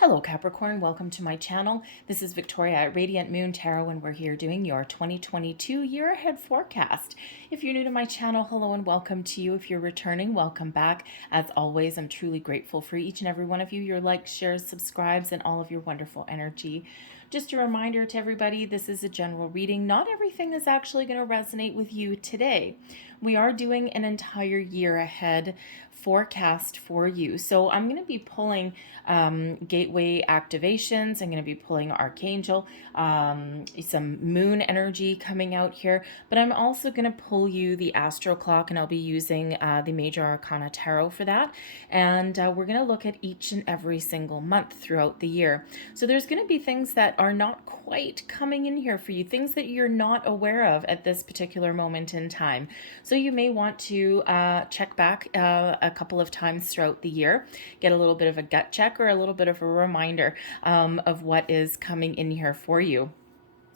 Hello Capricorn, welcome to my channel. This is Victoria at Radiant Moon Tarot and we're here doing your 2022 year ahead forecast. If you're new to my channel, hello and welcome to you. If you're returning, welcome back. As always, I'm truly grateful for each and every one of you, your likes, shares, subscribes, and all of your wonderful energy. Just a reminder to everybody, this is a general reading. Not everything is actually going to resonate with you today. We are doing an entire year ahead forecast for you. So I'm going to be pulling gateway activations. I'm going to be pulling Archangel, some moon energy coming out here, but I'm also going to pull you the Astroclock, and I'll be using the Major Arcana Tarot for that. And we're going to look at each and every single month throughout the year. So there's going to be things that are not quite coming in here for you, things that you're not aware of at this particular moment in time. So you may want to check back a couple of times throughout the year, get a little bit of a gut check or a little bit of a reminder of what is coming in here for you.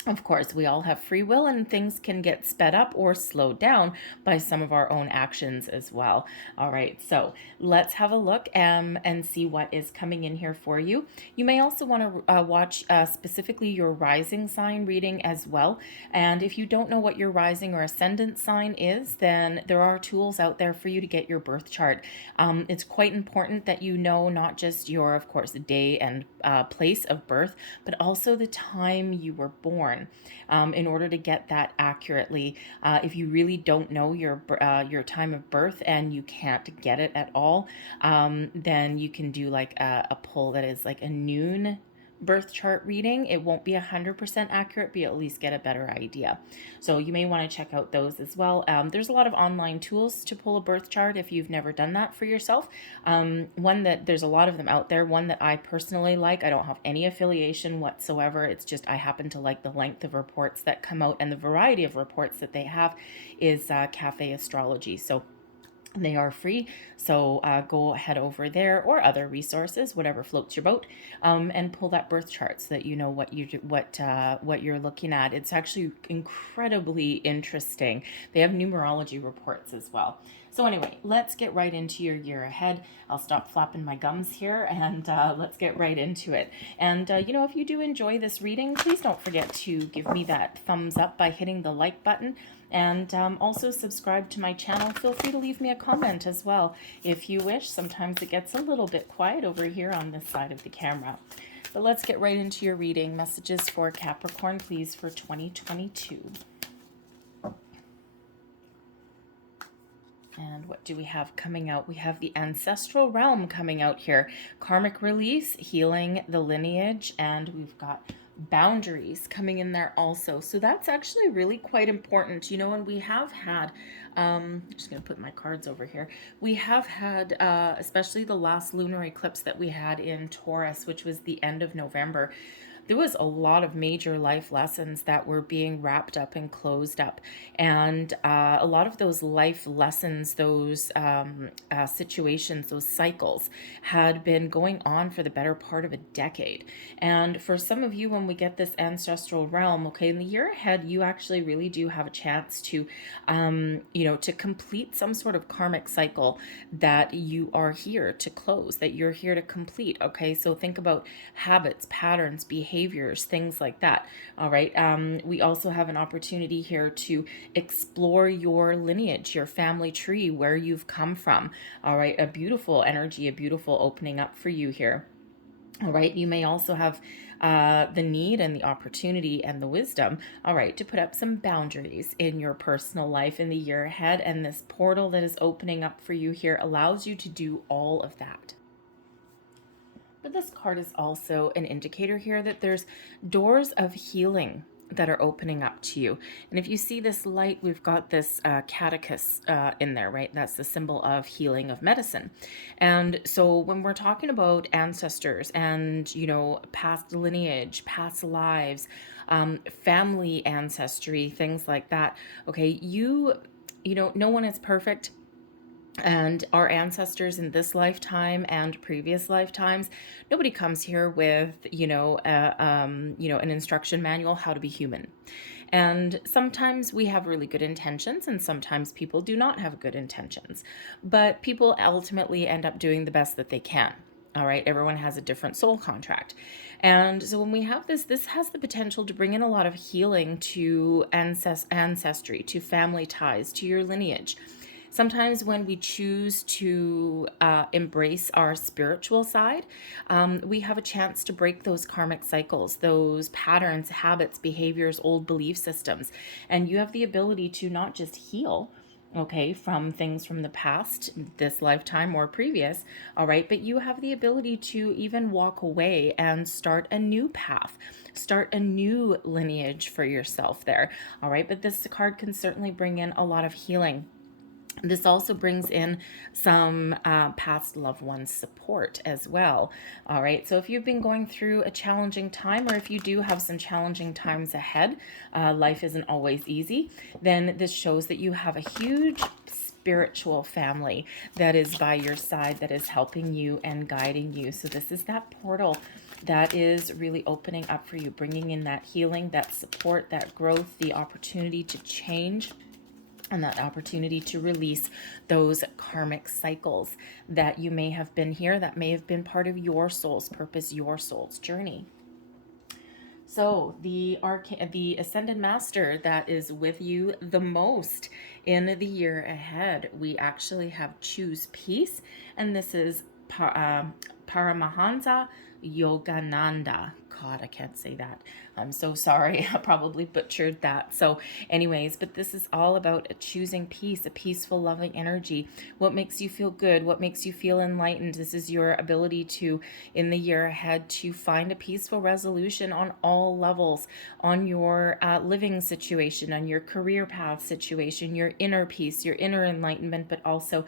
Of course, we all have free will and things can get sped up or slowed down by some of our own actions as well. All right, so let's have a look and see what is coming in here for you. You may also want to watch specifically your rising sign reading as well. And if you don't know what your rising or ascendant sign is, then there are tools out there for you to get your birth chart. It's quite important that you know not just your, of course, day and place of birth, but also the time you were born. In order to get that accurately. If you really don't know your time of birth and you can't get it at all, then you can do like a pull that is like a noon birth chart reading. It won't be 100% accurate, but you'll at least get a better idea. So you may want to check out those as well. There's a lot of online tools to pull a birth chart if you've never done that for yourself. There's a lot of them out there. One that I personally like, I don't have any affiliation whatsoever. It's just I happen to like the length of reports that come out and the variety of reports that they have is Cafe Astrology. So they are free, so go head over there or other resources, whatever floats your boat, and pull that birth chart so that you know what you're looking at. It's actually incredibly interesting. They have numerology reports as well. So anyway, let's get right into your year ahead. I'll stop flapping my gums here and let's get right into it. And if you do enjoy this reading, please don't forget to give me that thumbs up by hitting the like button. And also subscribe to my channel. Feel free to leave me a comment as well if you wish. Sometimes it gets a little bit quiet over here on this side of the camera. But let's get right into your reading. Messages for Capricorn, please, for 2022. And what do we have coming out? We have the ancestral realm coming out here. Karmic release, healing the lineage, and we've got boundaries coming in there also. So that's actually really quite important. And we have had, I'm just going to put my cards over here. We have had, especially the last lunar eclipse that we had in Taurus, which was the end of November. There was a lot of major life lessons that were being wrapped up and closed up. And a lot of those life lessons, those situations, those cycles had been going on for the better part of a decade. And for some of you, when we get this ancestral realm, okay, in the year ahead, you actually really do have a chance to, to complete some sort of karmic cycle that you are here to close, that you're here to complete. Okay, so think about habits, patterns, behaviors, things like that. All right. We also have an opportunity here to explore your lineage, your family tree, where you've come from. All right. A beautiful energy, a beautiful opening up for you here. All right. You may also have the need and the opportunity and the wisdom, all right, to put up some boundaries in your personal life in the year ahead. And this portal that is opening up for you here allows you to do all of that. But this card is also an indicator here that there's doors of healing that are opening up to you. And if you see this light, we've got this catechus in there, right? That's the symbol of healing of medicine. And so when we're talking about ancestors and, past lineage, past lives, family ancestry, things like that, okay, no one is perfect. And our ancestors in this lifetime and previous lifetimes, nobody comes here with, an instruction manual how to be human. And sometimes we have really good intentions and sometimes people do not have good intentions. But people ultimately end up doing the best that they can. All right, everyone has a different soul contract. And so when we have this, this has the potential to bring in a lot of healing to ancestry, to family ties, to your lineage. Sometimes when we choose to embrace our spiritual side, we have a chance to break those karmic cycles, those patterns, habits, behaviors, old belief systems. And you have the ability to not just heal, okay, from things from the past, this lifetime or previous, all right, but you have the ability to even walk away and start a new path, start a new lineage for yourself there, all right, but this card can certainly bring in a lot of healing. This also brings in some past loved ones support as well. All right. So if you've been going through a challenging time, or if you do have some challenging times ahead, life isn't always easy, then this shows that you have a huge spiritual family that is by your side, that is helping you and guiding you. So this is that portal that is really opening up for you, bringing in that healing, that support, that growth, the opportunity to change, and that opportunity to release those karmic cycles that you may have been here, that may have been part of your soul's purpose, your soul's journey. So the Ascendant Master that is with you the most in the year ahead, we actually have Choose Peace, and this is Paramahansa Yogananda. God, I can't say that. I'm so sorry. I probably butchered that. So anyways, but this is all about choosing peace, a peaceful, loving energy. What makes you feel good? What makes you feel enlightened? This is your ability to, in the year ahead, to find a peaceful resolution on all levels, on your living situation, on your career path situation, your inner peace, your inner enlightenment, but also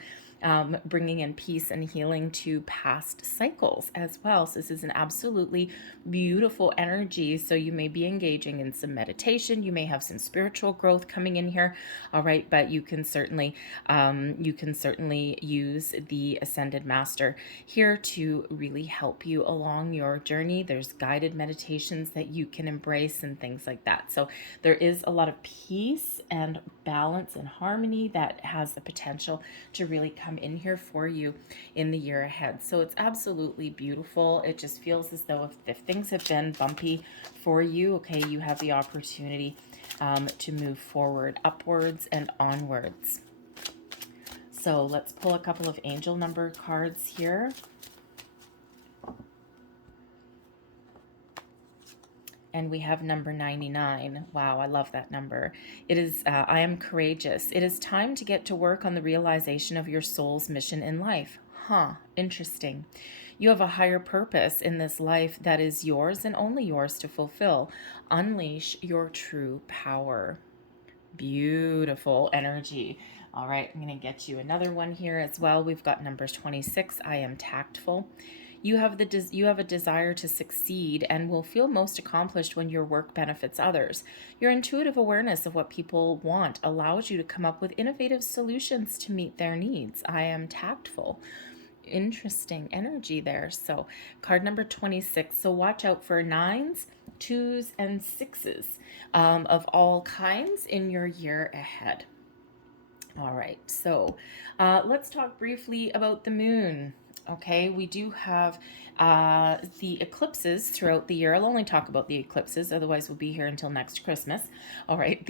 bringing in peace and healing to past cycles as well. So this is an absolutely beautiful energy. So you may be engaging in some meditation. You may have some spiritual growth coming in here. All right, but you can certainly use the Ascended Master here to really help you along your journey. There's guided meditations that you can embrace and things like that. So there is a lot of peace and balance and harmony that has the potential to really come in here for you in the year ahead. So it's absolutely beautiful. It just feels as though if things have been bumpy for you, okay, you have the opportunity to move forward, upwards and onwards. So let's pull a couple of angel number cards here. And we have number 99. Wow, I love that number. It is, I am courageous. It is time to get to work on the realization of your soul's mission in life. Huh, interesting. You have a higher purpose in this life that is yours and only yours to fulfill. Unleash your true power. Beautiful energy. All right, I'm going to get you another one here as well. We've got number 26. I am tactful. You have a desire to succeed and will feel most accomplished when your work benefits others. Your intuitive awareness of what people want allows you to come up with innovative solutions to meet their needs. I am tactful. Interesting energy there. So card number 26. So watch out for 9s, 2s, and 6s of all kinds in your year ahead. All right, so let's talk briefly about the moon. Okay, we do have the eclipses throughout the year. I'll only talk about the eclipses, otherwise we'll be here until next Christmas. All right,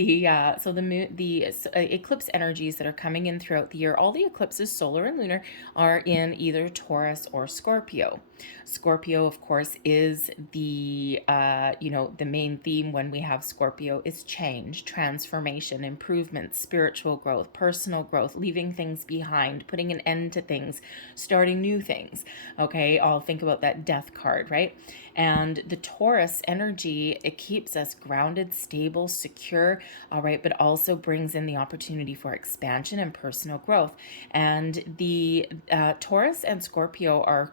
so the moon, the eclipse energies that are coming in throughout the year. All the eclipses, solar and lunar, are in either Taurus or Scorpio. Scorpio, of course, is the the main theme when we have Scorpio is change, transformation, improvement, spiritual growth, personal growth, leaving things behind, putting an end to things, starting new things. Okay, I'll think about that death card, right? And the Taurus energy, it keeps us grounded, stable, secure, all right, but also brings in the opportunity for expansion and personal growth. And the Taurus and Scorpio are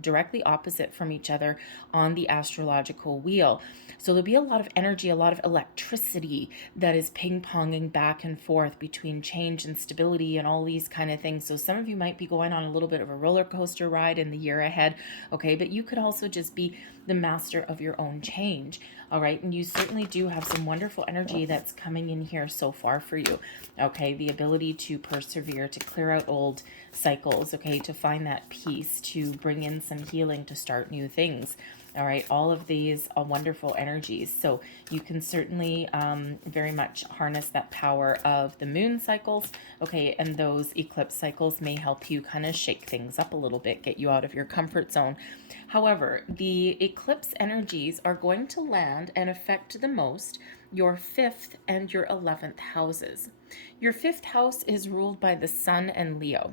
directly opposite from each other on the astrological wheel. So there'll be a lot of energy, a lot of electricity that is ping-ponging back and forth between change and stability and all these kind of things. So some of you might be going on a little bit of a roller coaster ride in the year ahead, okay? But you could also just be the master of your own change, all right? And you certainly do have some wonderful energy that's coming in here so far for you, okay? The ability to persevere, to clear out old cycles, okay, to find that peace, to bring in some healing, to start new things. All right, all of these are wonderful energies. So you can certainly very much harness that power of the moon cycles, okay, and those eclipse cycles may help you kind of shake things up a little bit, get you out of your comfort zone. However, the eclipse energies are going to land and affect the most your 5th and your 11th houses. Your 5th house is ruled by the Sun and Leo.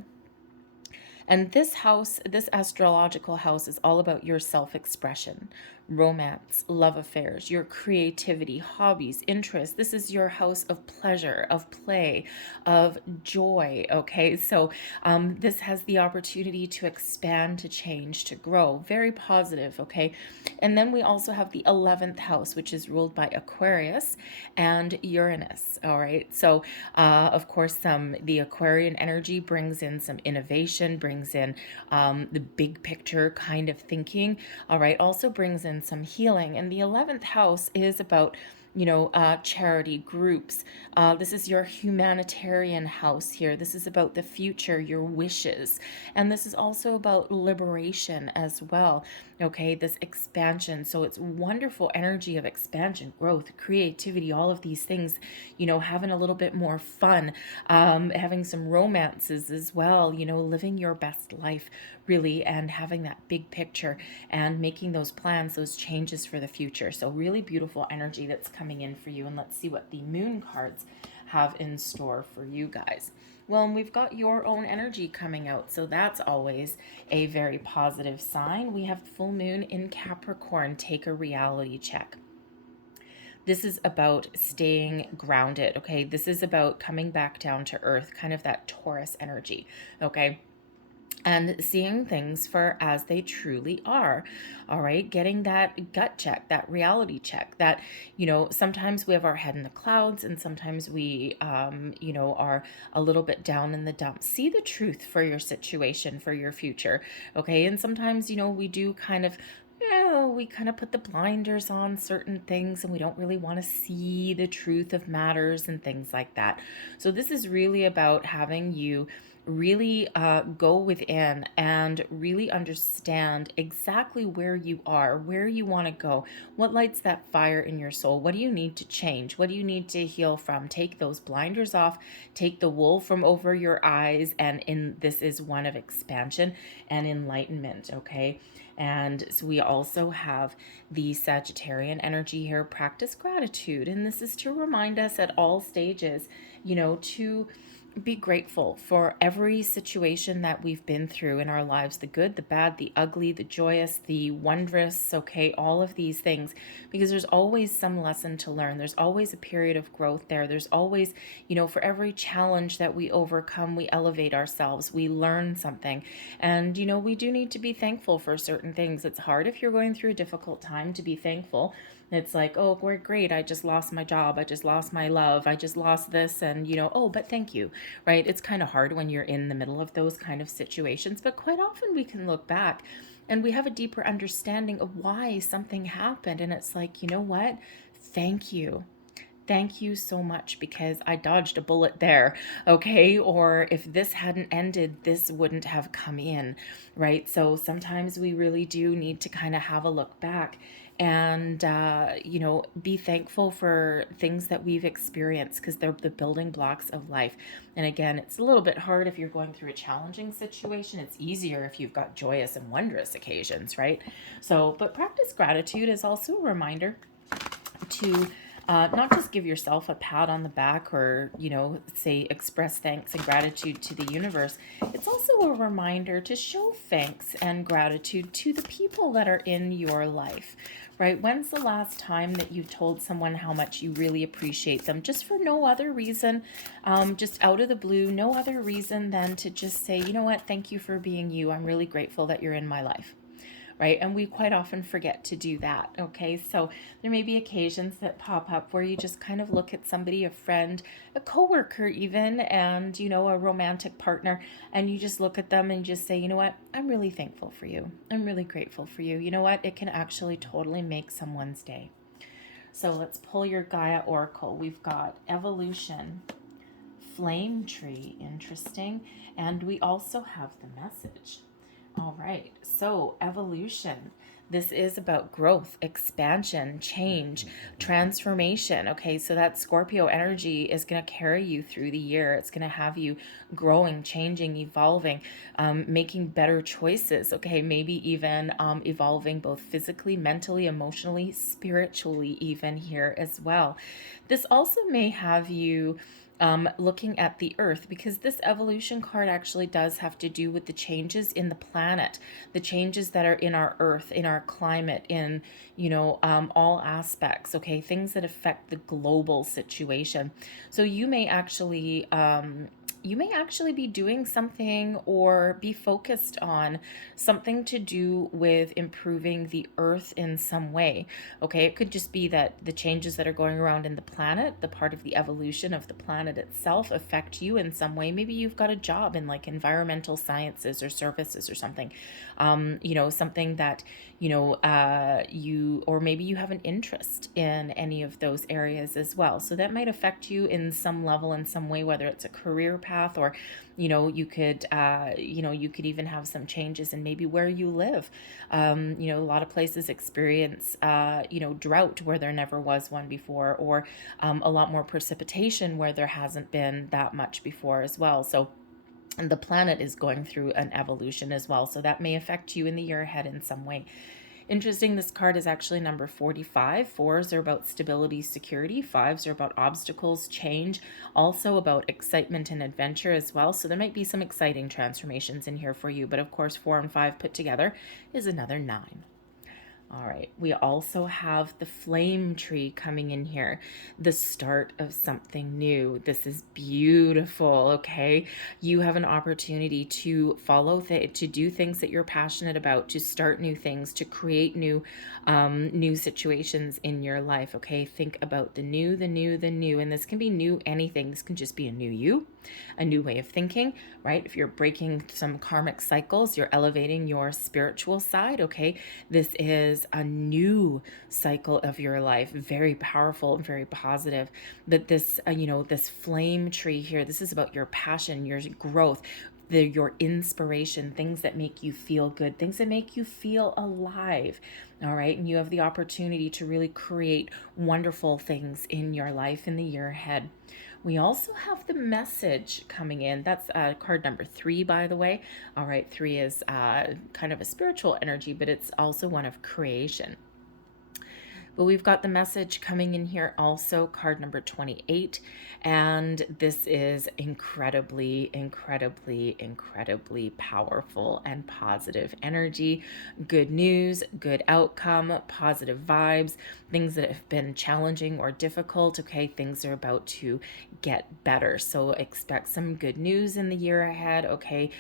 And this house, this astrological house, is all about your self-expression, romance, love affairs, your creativity, hobbies, interests. This is your house of pleasure, of play, of joy, okay? So this has the opportunity to expand, to change, to grow. Very positive, okay? And then we also have the 11th house, which is ruled by Aquarius and Uranus, all right? So, of course, the Aquarian energy brings in some innovation, brings in the big picture kind of thinking, all right? Also brings in some healing. And the 11th house is about charity groups. This is your humanitarian house here. This is about the future, your wishes. And this is also about liberation as well. Okay, this expansion. So it's wonderful energy of expansion, growth, creativity, all of these things, having a little bit more fun, having some romances as well, living your best life really, and having that big picture and making those plans, those changes for the future. So really beautiful energy that's coming in for you. And let's see what the moon cards have in store for you guys. Well, and we've got your own energy coming out, so that's always a very positive sign. We have full moon in Capricorn. Take a reality check. This is about staying grounded, okay? This is about coming back down to earth, kind of that Taurus energy, okay? And seeing things for as they truly are, all right? Getting that gut check, that reality check, that, sometimes we have our head in the clouds and sometimes we, are a little bit down in the dumps. See the truth for your situation, for your future, okay? And sometimes, we do kind of we kind of put the blinders on certain things and we don't really want to see the truth of matters and things like that. So this is really about having you really go within and really understand exactly where you are, where you want to go, what lights that fire in your soul, what do you need to change, what do you need to heal from. Take those blinders off, take the wool from over your eyes, and this is one of expansion and enlightenment, okay? And so we also have the Sagittarian energy here, practice gratitude. And this is to remind us at all stages, to be grateful for every situation that we've been through in our lives, the good, the bad, the ugly, the joyous, the wondrous, okay, all of these things, because there's always some lesson to learn. There's always a period of growth there. There's always, for every challenge that we overcome, we elevate ourselves, we learn something. And, we do need to be thankful for certain things. It's hard if you're going through a difficult time to be thankful. It's like, oh, we're great. I just lost my job. I just lost my love. I just lost this. And, oh, but thank you, right? It's kind of hard when you're in the middle of those kind of situations. But quite often we can look back and we have a deeper understanding of why something happened. And it's like, you know what? Thank you. Thank you so much, because I dodged a bullet there, okay? Or if this hadn't ended, this wouldn't have come in, right? So sometimes we really do need to kind of have a look back and, be thankful for things that we've experienced, because they're the building blocks of life. And again, it's a little bit hard if you're going through a challenging situation. It's easier if you've got joyous and wondrous occasions, right? So, but practice gratitude is also a reminder to not just give yourself a pat on the back or, say express thanks and gratitude to the universe. It's also a reminder to show thanks and gratitude to the people that are in your life, right? When's the last time that you told someone how much you really appreciate them, just for no other reason, just out of the blue, no other reason than to just say, you know what, thank you for being you. I'm really grateful that you're in my life. Right? And we quite often forget to do that. Okay. So there may be occasions that pop up where you just kind of look at somebody, a friend, a coworker even, and, a romantic partner, and you just look at them and just say, you know what, I'm really thankful for you. I'm really grateful for you. You know what? It can actually totally make someone's day. So let's pull your Gaia Oracle. We've got evolution, flame tree. Interesting. And we also have the message. All right. So evolution. This is about growth, expansion, change, transformation. Okay, so that Scorpio energy is going to carry you through the year. It's going to have you growing, changing, evolving, making better choices. Okay, maybe even evolving both physically, mentally, emotionally, spiritually, even here as well. This also may have you looking at the earth, because this evolution card actually does have to do with the changes in the planet, the changes that are in our earth, in our climate, in, all aspects, okay, things that affect the global situation. So you may actually be doing something or be focused on something to do with improving the earth in some way. Okay, it could just be that the changes that are going around in the planet, the part of the evolution of the planet itself, affect you in some way. Maybe you've got a job in like environmental sciences or services or something, something that, or maybe you have an interest in any of those areas as well. So that might affect you in some level, in some way, whether it's a career path or, you could even have some changes in maybe where you live. A lot of places experience, drought where there never was one before, or a lot more precipitation where there hasn't been that much before as well. So and the planet is going through an evolution as well. So that may affect you in the year ahead in some way. Interesting, this card is actually number 45. Fours are about stability, security. Fives are about obstacles, change, also about excitement and adventure as well. So there might be some exciting transformations in here for you. But of course, 4 and 5 put together is another 9. All right, we also have the flame tree coming in here, the start of something new. This is beautiful, okay? You have an opportunity to to do things that you're passionate about, to start new things, to create new situations in your life, okay? Think about the new, and this can be new anything. This can just be a new you, a new way of thinking, right? If you're breaking some karmic cycles, you're elevating your spiritual side, okay? This is a new cycle of your life, very powerful and very positive. But this, this flame tree here, this is about your passion, your growth, your inspiration, things that make you feel good, things that make you feel alive. All right. And you have the opportunity to really create wonderful things in your life in the year ahead. We also have the message coming in. That's card number 3, by the way. All right, 3 is kind of a spiritual energy, but it's also one of creation. But we've got the message coming in here also, card number 28. And this is incredibly, incredibly, incredibly powerful and positive energy. Good news, good outcome, positive vibes, things that have been challenging or difficult. Okay, things are about to get better. So expect some good news in the year ahead. Okay,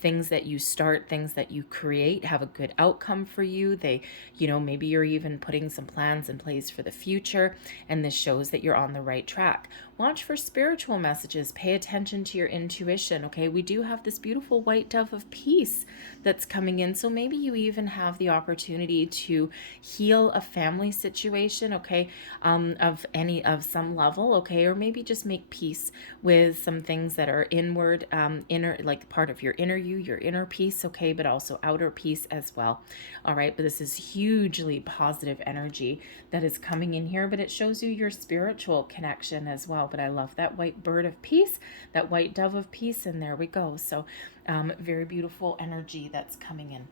things that you start, things that you create have a good outcome for you. They, maybe you're even putting some plans in place for the future, and this shows that you're on the right track. Watch for spiritual messages. Pay attention to your intuition, okay? We do have this beautiful white dove of peace that's coming in, so maybe you even have the opportunity to heal a family situation, okay, of some level, okay, or maybe just make peace with some things that are inward, inner, like part of your inner you, your inner peace, okay, but also outer peace as well. All right, but this is hugely positive energy that is coming in here, but it shows you your spiritual connection as well. But I love that white bird of peace, that white dove of peace, and there we go. So very beautiful energy that's coming in.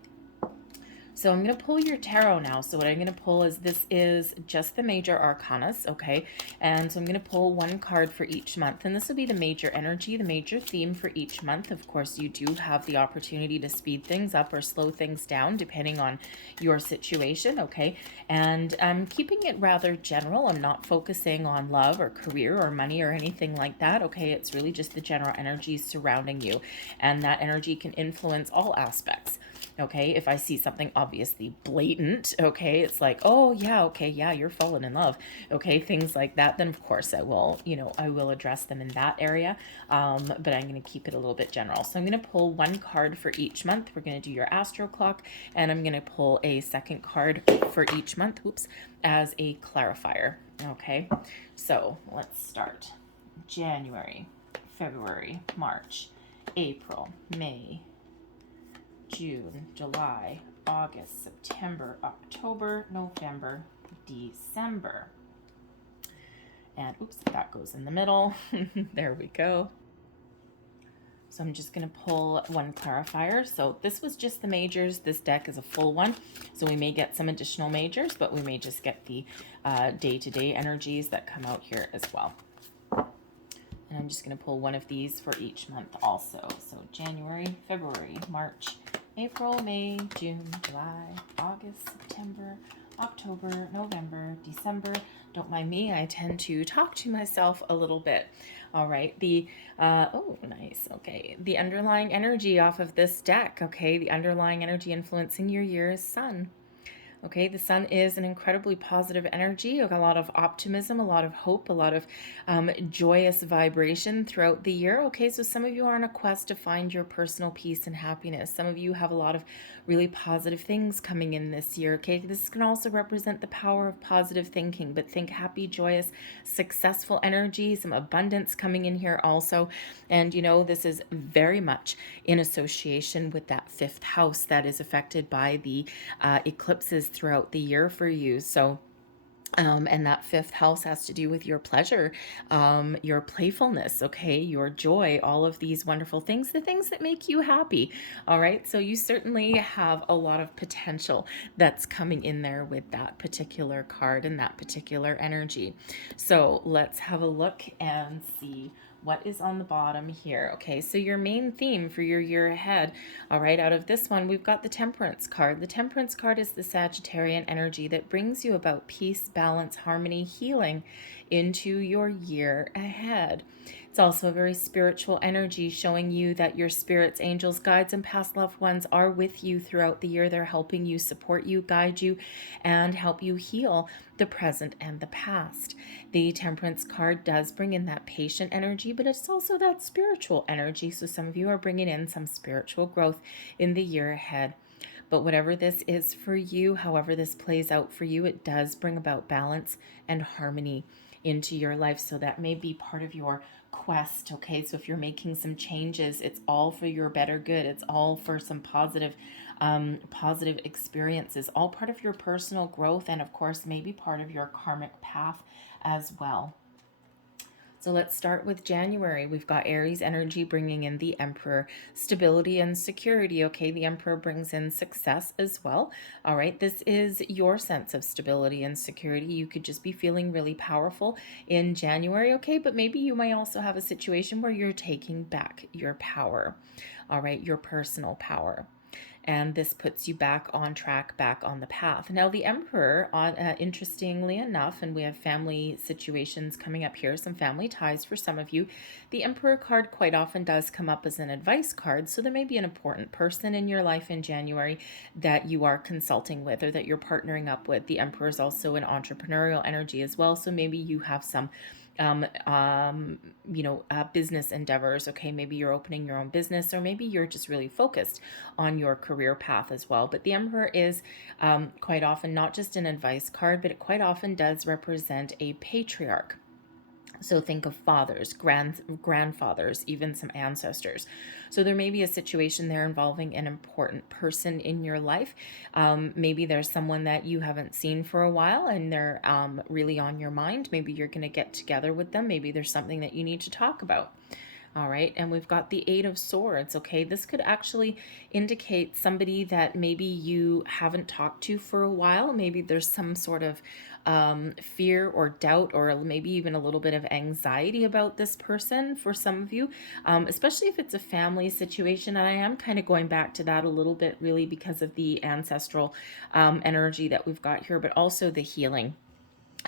So I'm going to pull your tarot now. So what I'm going to pull is, this is just the major arcanas, okay? And so I'm going to pull one card for each month. And this will be the major energy, the major theme for each month. Of course, you do have the opportunity to speed things up or slow things down depending on your situation, okay? And I'm keeping it rather general. I'm not focusing on love or career or money or anything like that, okay? It's really just the general energy surrounding you. And that energy can influence all aspects. Okay, if I see something obviously blatant, okay, it's like, oh yeah, okay, yeah, you're falling in love, okay, things like that, then of course I will, I will address them in that area, but I'm going to keep it a little bit general. So I'm going to pull one card for each month. We're going to do your Astroclock, and I'm going to pull a second card for each month, as a clarifier, okay? So let's start. January, February, March, April, May, June, July, August, September, October, November, December. And oops, that goes in the middle. There we go. So I'm just going to pull one clarifier. So this was just the majors. This deck is a full one. So we may get some additional majors, but we may just get the day-to-day energies that come out here as well. And I'm just going to pull one of these for each month also. So January, February, March, April, May, June, July, August, September, October, November, December. Don't mind me, I tend to talk to myself a little bit. All right, oh, nice, okay. The underlying energy off of this deck, okay, the underlying energy influencing your year is Sun. Okay, the Sun is an incredibly positive energy, a lot of optimism, a lot of hope, a lot of joyous vibration throughout the year. Okay, so some of you are on a quest to find your personal peace and happiness. Some of you have a lot of really positive things coming in this year. Okay, this can also represent the power of positive thinking, but think happy, joyous, successful energy, some abundance coming in here also. And you know, this is very much in association with that 5th house that is affected by the eclipses throughout the year for you. So and that 5th house has to do with your pleasure, your playfulness, okay, your joy, all of these wonderful things, the things that make you happy. All right, so you certainly have a lot of potential that's coming in there with that particular card and that particular energy. So let's have a look and see what is on the bottom here. Okay, so your main theme for your year ahead. All right, out of this one, we've got the Temperance card. The Temperance card is the Sagittarian energy that brings you about peace, balance, harmony, healing into your year ahead. It's also a very spiritual energy, showing you that your spirits, angels, guides, and past loved ones are with you throughout the year. They're helping you, support you, guide you, and help you heal the present and the past. The Temperance card does bring in that patient energy, but it's also that spiritual energy. So some of you are bringing in some spiritual growth in the year ahead. But whatever this is for you, however this plays out for you, it does bring about balance and harmony into your life. So that may be part of your quest. Okay, so if you're making some changes, it's all for your better good. It's all for some positive experiences, all part of your personal growth, and of course maybe part of your karmic path as well. So let's start with January. We've got Aries energy bringing in the Emperor, stability and security. Okay, the Emperor brings in success as well. All right, this is your sense of stability and security. You could just be feeling really powerful in January, okay, but maybe you may also have a situation where you're taking back your power. All right, your personal power. And this puts you back on track, back on the path. Now, the Emperor, interestingly enough, and we have family situations coming up here, some family ties for some of you, the Emperor card quite often does come up as an advice card. So there may be an important person in your life in January that you are consulting with or that you're partnering up with. The Emperor is also an entrepreneurial energy as well. So maybe you have some business endeavors. Okay, maybe you're opening your own business, or maybe you're just really focused on your career path as well. But the Emperor is quite often not just an advice card, but it quite often does represent a patriarch. So think of fathers, grandfathers, even some ancestors. So there may be a situation there involving an important person in your life. Maybe there's someone that you haven't seen for a while and they're really on your mind. Maybe you're going to get together with them. Maybe there's something that you need to talk about. All right, and we've got the Eight of Swords, okay? This could actually indicate somebody that maybe you haven't talked to for a while. Maybe there's some sort of fear or doubt, or maybe even a little bit of anxiety about this person for some of you, especially if it's a family situation. And I am kind of going back to that a little bit, really, because of the ancestral energy that we've got here, but also the healing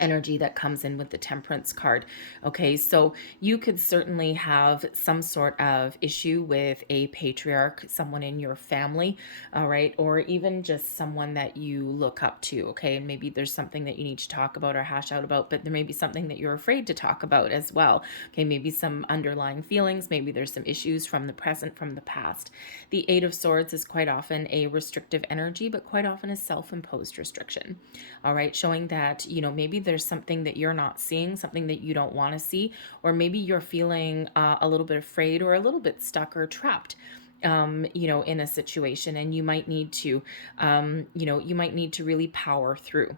energy that comes in with the Temperance card. Okay, so you could certainly have some sort of issue with a patriarch, someone in your family, all right, or even just someone that you look up to. Okay, and maybe there's something that you need to talk about or hash out about, but there may be something that you're afraid to talk about as well. Okay, maybe some underlying feelings, maybe there's some issues from the present, from the past. The Eight of Swords is quite often a restrictive energy, but quite often a self-imposed restriction. All right, showing that, maybe there's something that you're not seeing, something that you don't want to see, or maybe you're feeling a little bit afraid or a little bit stuck or trapped, in a situation, and you might need to, you might need to really power through.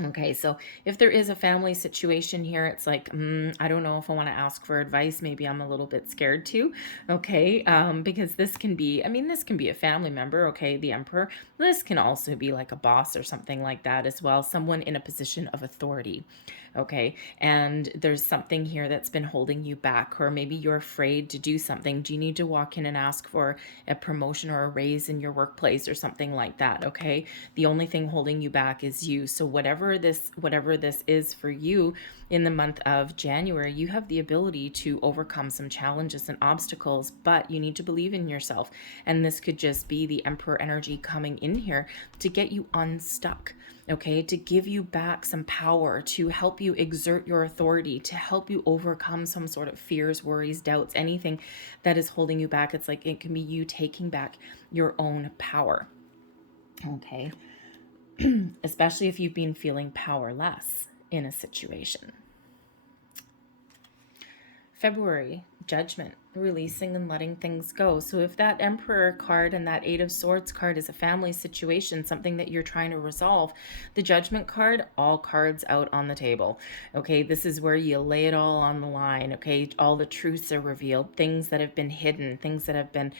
Okay, so if there is a family situation here, it's like, I don't know if I want to ask for advice. Maybe I'm a little bit scared too. Okay, because this can be, this can be a family member, okay, the Emperor. This can also be like a boss or something like that as well, someone in a position of authority. Okay, and there's something here that's been holding you back, or maybe you're afraid to do something. Do you need to walk in and ask for a promotion or a raise in your workplace or something like that? Okay, the only thing holding you back is you. So whatever this is for you in the month of January, you have the ability to overcome some challenges and obstacles, but you need to believe in yourself. And this could just be the Emperor energy coming in here to get you unstuck. Okay, to give you back some power, to help you exert your authority, to help you overcome some sort of fears, worries, doubts, anything that is holding you back. It's like it can be you taking back your own power. Okay, especially if you've been feeling powerless in a situation. February, Judgment, releasing and letting things go. So if that Emperor card and that Eight of Swords card is a family situation, something that you're trying to resolve, the Judgment card, all cards out on the table. Okay, this is where you lay it all on the line. Okay, all the truths are revealed, things that have been hidden, things that have been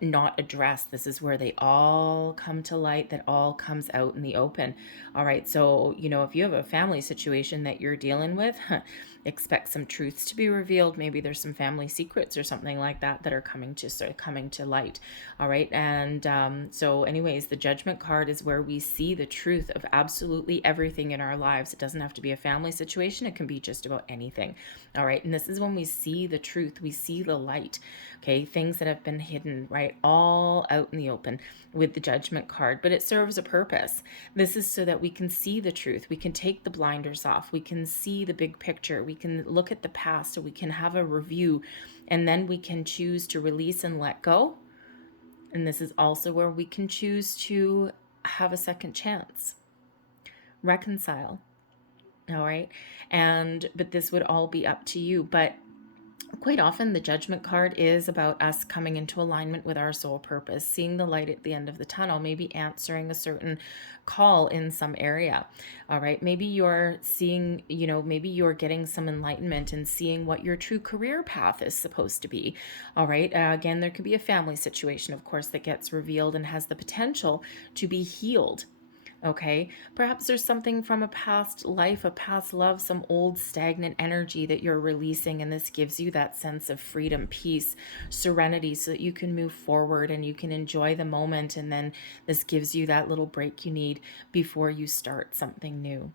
not addressed. This is where they all come to light, that all comes out in the open. All right, so, if you have a family situation that you're dealing with, expect some truths to be revealed. Maybe there's some family secrets or something like that that are coming to light. All right, and so anyways, the Judgment card is where we see the truth of absolutely everything in our lives. It doesn't have to be a family situation. It can be just about anything. All right, and this is when we see the truth, we see the light. Okay, things that have been hidden, right, all out in the open with the Judgment card, but it serves a purpose. This is so that we can see the truth. We can take the blinders off. We can see the big picture. We can look at the past, so we can have a review, and then we can choose to release and let go. And this is also where we can choose to have a second chance, reconcile. All right, but this would all be up to you. But quite often the Judgment card is about us coming into alignment with our soul purpose, seeing the light at the end of the tunnel, maybe answering a certain call in some area. All right, maybe you're seeing, maybe you're getting some enlightenment and seeing what your true career path is supposed to be. All right, again, there could be a family situation, of course, that gets revealed and has the potential to be healed. Okay, perhaps there's something from a past life, a past love, some old stagnant energy that you're releasing, and this gives you that sense of freedom, peace, serenity, so that you can move forward and you can enjoy the moment, and then this gives you that little break you need before you start something new.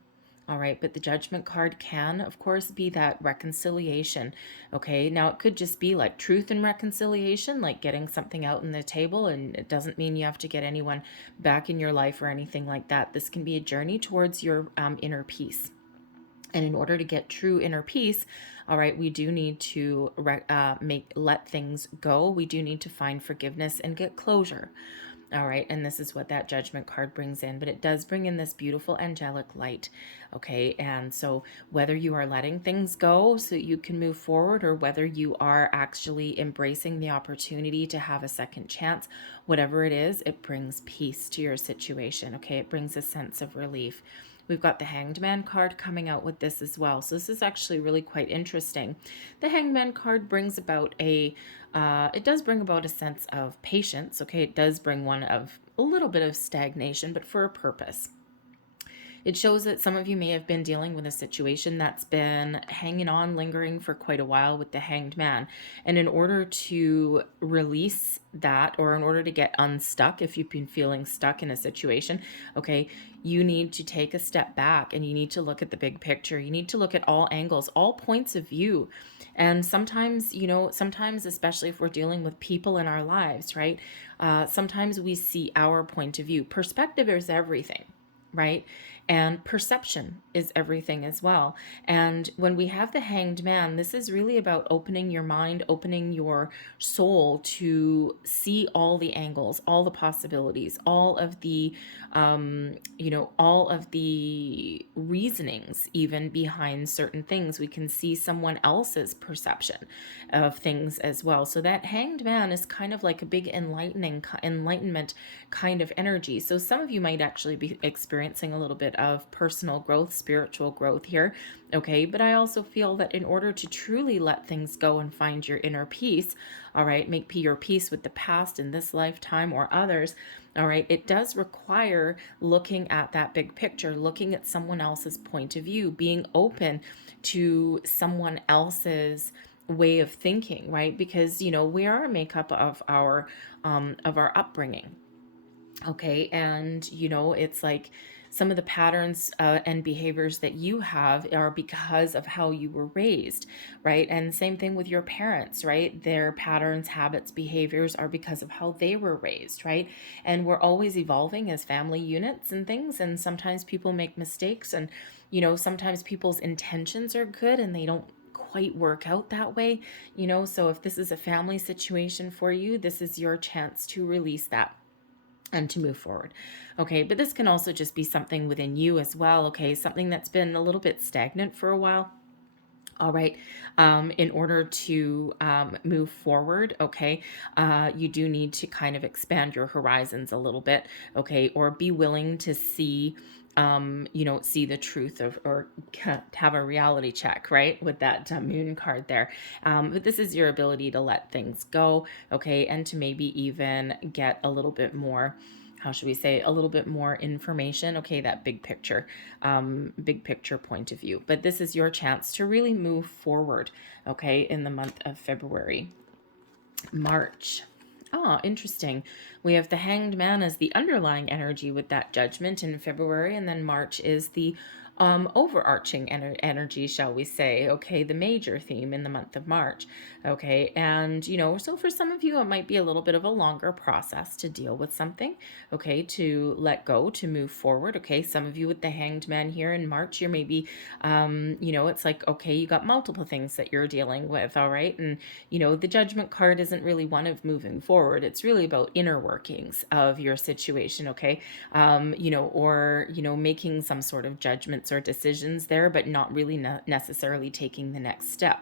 All right, but the Judgment card can, of course, be that reconciliation. Okay, now it could just be like truth and reconciliation, like getting something out on the table, and it doesn't mean you have to get anyone back in your life or anything like that. This can be a journey towards your inner peace. And in order to get true inner peace, all right, we do need to let things go. We do need to find forgiveness and get closure. All right, and this is what that Judgment card brings in, but it does bring in this beautiful angelic light. Okay, and so whether you are letting things go so you can move forward, or whether you are actually embracing the opportunity to have a second chance, whatever it is, it brings peace to your situation. Okay, it brings a sense of relief. We've got the Hanged Man card coming out with this as well. So this is actually really quite interesting. The Hanged Man card brings about it does bring about a sense of patience. Okay, it does bring one of a little bit of stagnation, but for a purpose. It shows that some of you may have been dealing with a situation that's been hanging on, lingering for quite a while with the Hanged Man. And in order to release that, or in order to get unstuck, if you've been feeling stuck in a situation, okay, you need to take a step back and you need to look at the big picture. You need to look at all angles, all points of view. And sometimes, especially if we're dealing with people in our lives, right? Sometimes we see our point of view. Perspective is everything. right? And perception is everything as well. And when we have the Hanged Man, this is really about opening your mind, opening your soul to see all the angles, all the possibilities, all of the, all of the reasonings even behind certain things. We can see someone else's perception of things as well. So that Hanged Man is kind of like a big enlightenment kind of energy. So some of you might actually be experiencing a little bit of personal growth, spiritual growth here. Okay. But I also feel that in order to truly let things go and find your inner peace, all right, make your peace with the past in this lifetime or others, all right, it does require looking at that big picture, looking at someone else's point of view, being open to someone else's way of thinking, right? Because we are a makeup of our upbringing. Okay. And, it's like some of the patterns and behaviors that you have are because of how you were raised, right? And same thing with your parents, right? Their patterns, habits, behaviors are because of how they were raised, right? And we're always evolving as family units and things. And sometimes people make mistakes, and, sometimes people's intentions are good and they don't quite work out that way, So if this is a family situation for you, this is your chance to release that and to move forward. Okay. But this can also just be something within you as well. Okay. Something that's been a little bit stagnant for a while. All right. In order to move forward, okay, you do need to kind of expand your horizons a little bit, okay, or be willing to see, see the truth of, or have a reality check, right, with that moon card there. But this is your ability to let things go, okay, and to maybe even get a little bit more, how should we say, a little bit more information, okay, that big picture point of view. But this is your chance to really move forward, okay, in the month of February. March. Oh, interesting. We have the Hanged Man as the underlying energy with that Judgment in February, and then March is the overarching energy, shall we say, okay, the major theme in the month of March, okay, and so for some of you it might be a little bit of a longer process to deal with something, okay, to let go, to move forward, okay. Some of you with the Hanged Man here in March, you're maybe it's like, okay, you got multiple things that you're dealing with, all right, and the Judgment card isn't really one of moving forward. It's really about inner workings of your situation, okay, or making some sort of judgments or decisions there, but not really necessarily taking the next step.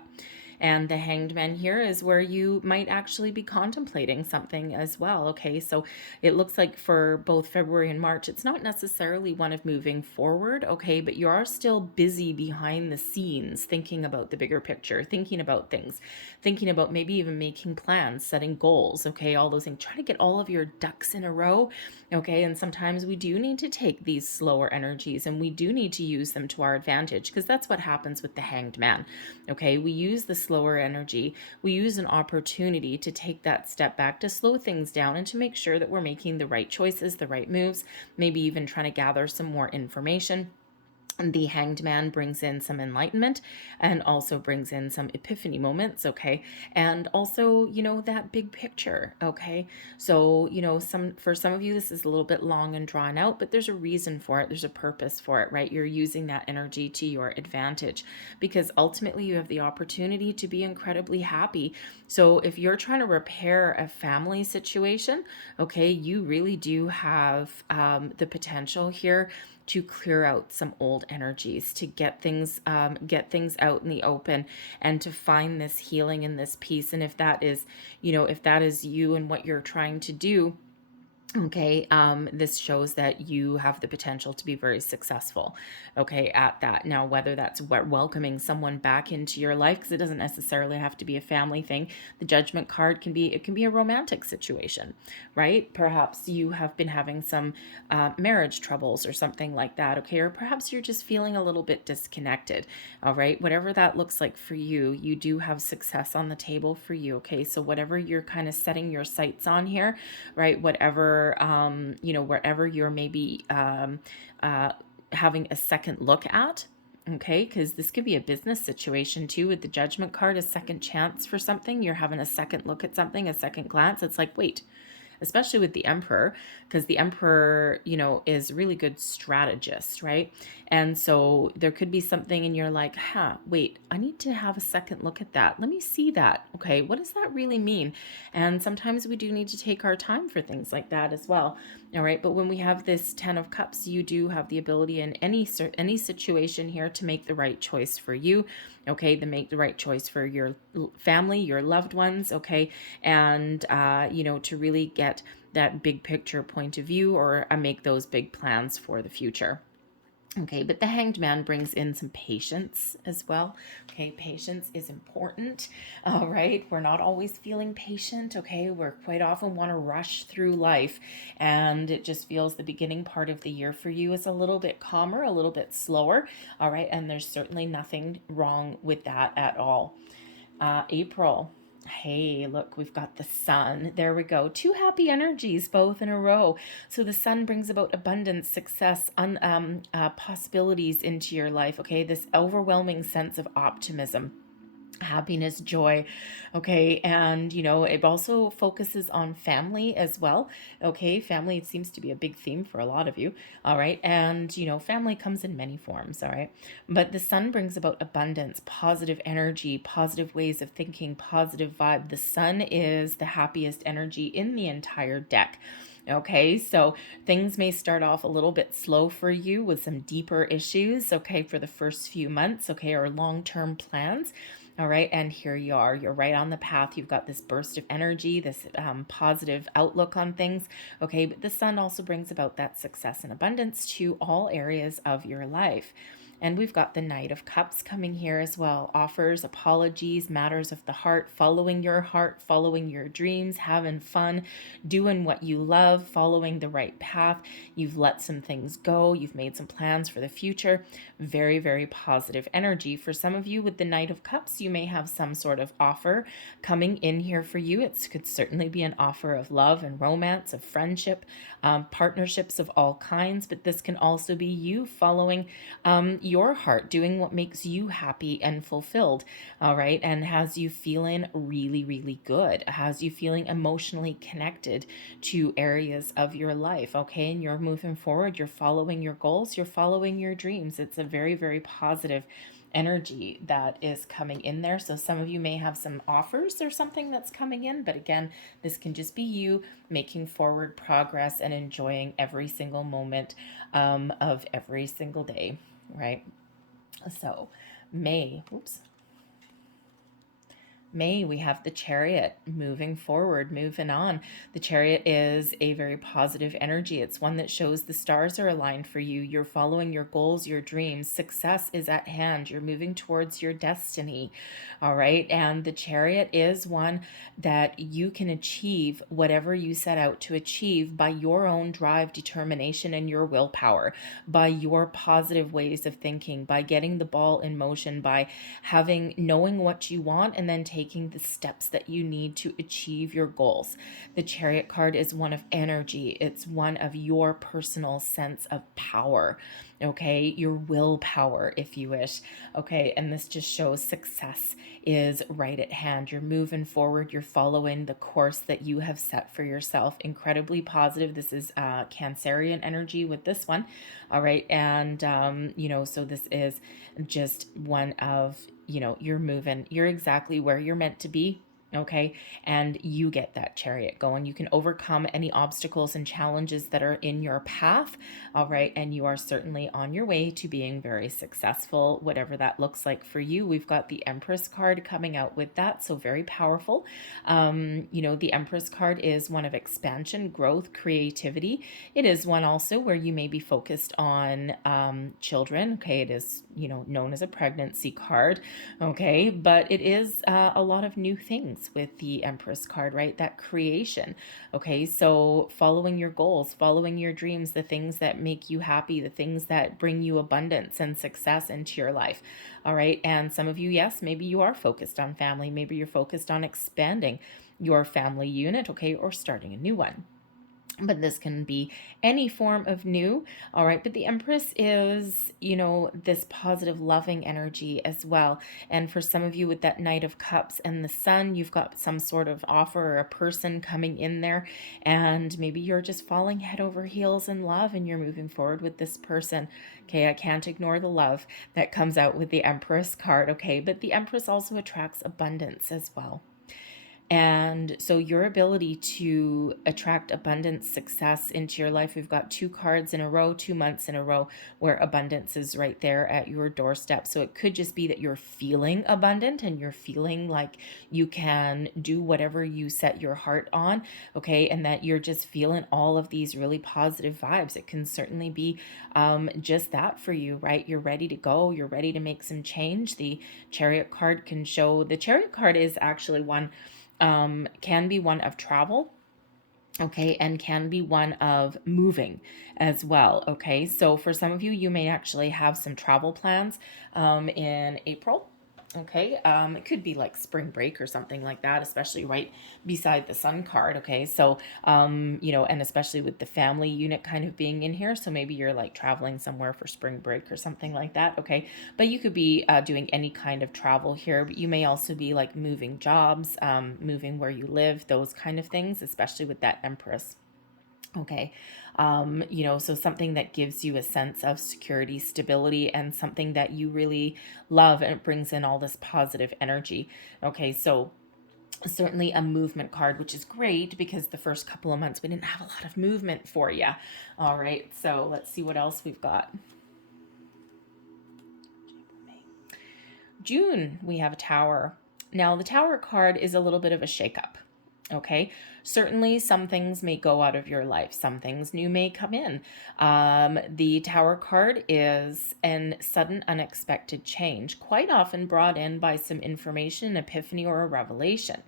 And the Hanged Man here is where you might actually be contemplating something as well. Okay, so it looks like for both February and March, it's not necessarily one of moving forward, okay, but you are still busy behind the scenes thinking about the bigger picture, thinking about things, thinking about maybe even making plans, setting goals, okay, all those things. Try to get all of your ducks in a row, okay, and sometimes we do need to take these slower energies and we do need to use them to our advantage, because that's what happens with the Hanged Man, okay. We use the slower energy, we use an opportunity to take that step back, to slow things down, and to make sure that we're making the right choices, the right moves, maybe even trying to gather some more information. The Hanged Man brings in some enlightenment and also brings in some epiphany moments, okay, and also that big picture, okay. So for some of you this is a little bit long and drawn out, but there's a reason for it, there's a purpose for it, right? You're using that energy to your advantage, because ultimately you have the opportunity to be incredibly happy. So if you're trying to repair a family situation, okay, you really do have the potential here to clear out some old energies, to get things out in the open, and to find this healing and this peace. And if that is you and what you're trying to do, okay, this shows that you have the potential to be very successful, okay, at that. Now, whether that's welcoming someone back into your life, because it doesn't necessarily have to be a family thing. The Judgment card can be a romantic situation, right? Perhaps you have been having some marriage troubles or something like that, okay, or perhaps you're just feeling a little bit disconnected, all right? Whatever that looks like for you, you do have success on the table for you, okay? So whatever you're kind of setting your sights on here, right? Whatever wherever you're maybe having a second look at, okay, because this could be a business situation too with the Judgment card, a second chance for something. You're having a second look at something, a second glance. It's like, wait, especially with the Emperor, because the Emperor, you know, is a really good strategist, right? And so there could be something and you're like, wait, I need to have a second look at that. Let me see that. Okay, what does that really mean? And sometimes we do need to take our time for things like that as well. All right, but when we have this 10 of Cups, you do have the ability in any situation here to make the right choice for you, okay, to make the right choice for your family, your loved ones, okay, and you know, to really get that big picture point of view, or make those big plans for the future. Okay, but the Hanged Man brings in some patience as well. Okay, patience is important. All right, we're not always feeling patient. Okay, we're quite often want to rush through life, and it just feels the beginning part of the year for you is a little bit calmer, a little bit slower. All right, and there's certainly nothing wrong with that at all. April. Hey, look, we've got the sun. There we go. Two happy energies, both in a row. So the sun brings about abundance, success, possibilities into your life. Okay, this overwhelming sense of optimism, happiness, joy. Okay, and you know, it also focuses on family as well. Okay, family, it seems to be a big theme for a lot of you. All right, and you know, family comes in many forms. All right, but the sun brings about abundance, positive energy, positive ways of thinking, positive vibe. The sun is the happiest energy in the entire deck. Okay, so things may start off a little bit slow for you with some deeper issues, okay, for the first few months, okay, or long-term plans. All right, and here you are. You're right on the path. You've got this burst of energy, this positive outlook on things. Okay, but the sun also brings about that success and abundance to all areas of your life. And we've got the Knight of Cups coming here as well. Offers, apologies, matters of the heart, following your dreams, having fun, doing what you love, following the right path. You've let some things go. You've made some plans for the future. Very, very positive energy. For some of you with the Knight of Cups, you may have some sort of offer coming in here for you. It could certainly be an offer of love and romance, of friendship, partnerships of all kinds, but this can also be you following your heart, doing what makes you happy and fulfilled, all right, and has you feeling really, really good, has you feeling emotionally connected to areas of your life, okay, and you're moving forward, you're following your goals, you're following your dreams. It's a very, very positive energy that is coming in there. So some of you may have some offers or something that's coming in, but again, this can just be you making forward progress and enjoying every single moment of every single day, right? So May, we have the Chariot moving forward, moving on. The Chariot is a very positive energy. It's one that shows the stars are aligned for you. You're following your goals, your dreams. Success is at hand. You're moving towards your destiny. All right. And the Chariot is one that you can achieve whatever you set out to achieve by your own drive, determination, and your willpower, by your positive ways of thinking, by getting the ball in motion, by knowing what you want and then taking the steps that you need to achieve your goals. The Chariot card is one of energy. It's one of your personal sense of power, okay? Your willpower, if you wish, okay? And this just shows success is right at hand. You're moving forward. You're following the course that you have set for yourself. Incredibly positive. This is Cancerian energy with this one, all right? And, you know, so this is just one of, you know, you're exactly where you're meant to be, okay? And you get that Chariot going. You can overcome any obstacles and challenges that are in your path, all right? And you are certainly on your way to being very successful, whatever that looks like for you. We've got the Empress card coming out with that, so very powerful. You know, the Empress card is one of expansion, growth, creativity. It is one also where you may be focused on children, okay? It is, you know, known as a pregnancy card, okay? But it is a lot of new things with the Empress card, right? That creation, okay? So following your goals, following your dreams, the things that make you happy, the things that bring you abundance and success into your life, all right? And some of you, yes, maybe you are focused on family. Maybe you're focused on expanding your family unit, okay? Or starting a new one. but this can be any form of new. All right, but the Empress is, you know, this positive loving energy as well. And for some of you with that Knight of Cups and the Sun, you've got some sort of offer or a person coming in there, and maybe you're just falling head over heels in love and you're moving forward with this person. Okay, I can't ignore the love that comes out with the Empress card. Okay, but the Empress also attracts abundance as well. And so your ability to attract abundance, success into your life, we've got 2 cards in a row, 2 months in a row, where abundance is right there at your doorstep. So it could just be that you're feeling abundant and you're feeling like you can do whatever you set your heart on, okay? And that you're just feeling all of these really positive vibes. It can certainly be just that for you, right? You're ready to go. You're ready to make some change. The Chariot card can show, the Chariot card is actually one, can be one of travel, okay, and can be one of moving as well, okay? So for some of you, you may actually have some travel plans in April. Okay, it could be like spring break or something like that, especially right beside the Sun card. Okay, so you know, and especially with the family unit kind of being in here, so maybe you're like traveling somewhere for spring break or something like that. Okay, but you could be doing any kind of travel here, but you may also be like moving jobs, moving where you live, those kind of things, especially with that Empress. Okay. You know, so something that gives you a sense of security, stability, and something that you really love, and it brings in all this positive energy. Okay, so certainly a movement card, which is great because the first couple of months we didn't have a lot of movement for you. All right, so let's see what else we've got. June, we have a Tower. Now, the Tower card is a little bit of a shakeup. Okay, certainly some things may go out of your life, some things new may come in. The Tower card is an sudden, unexpected change, quite often brought in by some information, an epiphany, or a revelation.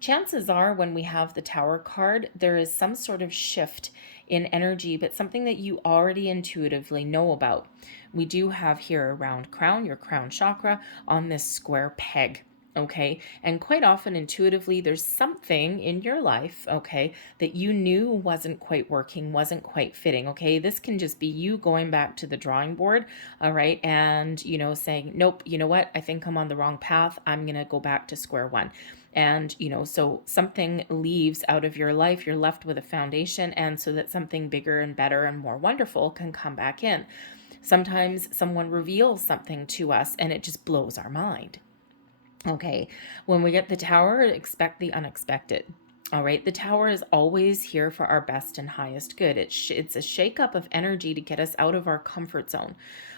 Chances are when we have the Tower card, there is some sort of shift in energy, but something that you already intuitively know about. We do have here a round crown, your crown chakra, on this square peg. Okay, and quite often intuitively there's something in your life, okay, that you knew wasn't quite working, wasn't quite fitting. Okay, this can just be you going back to the drawing board, all right, and you know, saying, nope, you know what, I think I'm on the wrong path, I'm gonna go back to square one. And you know, so something leaves out of your life, you're left with a foundation, and so that something bigger and better and more wonderful can come back in. Sometimes someone reveals something to us and it just blows our mind. Okay, when we get the Tower, expect the unexpected. All right, the Tower is always here for our best and highest good. It's a shakeup of energy to get us out of our comfort zone.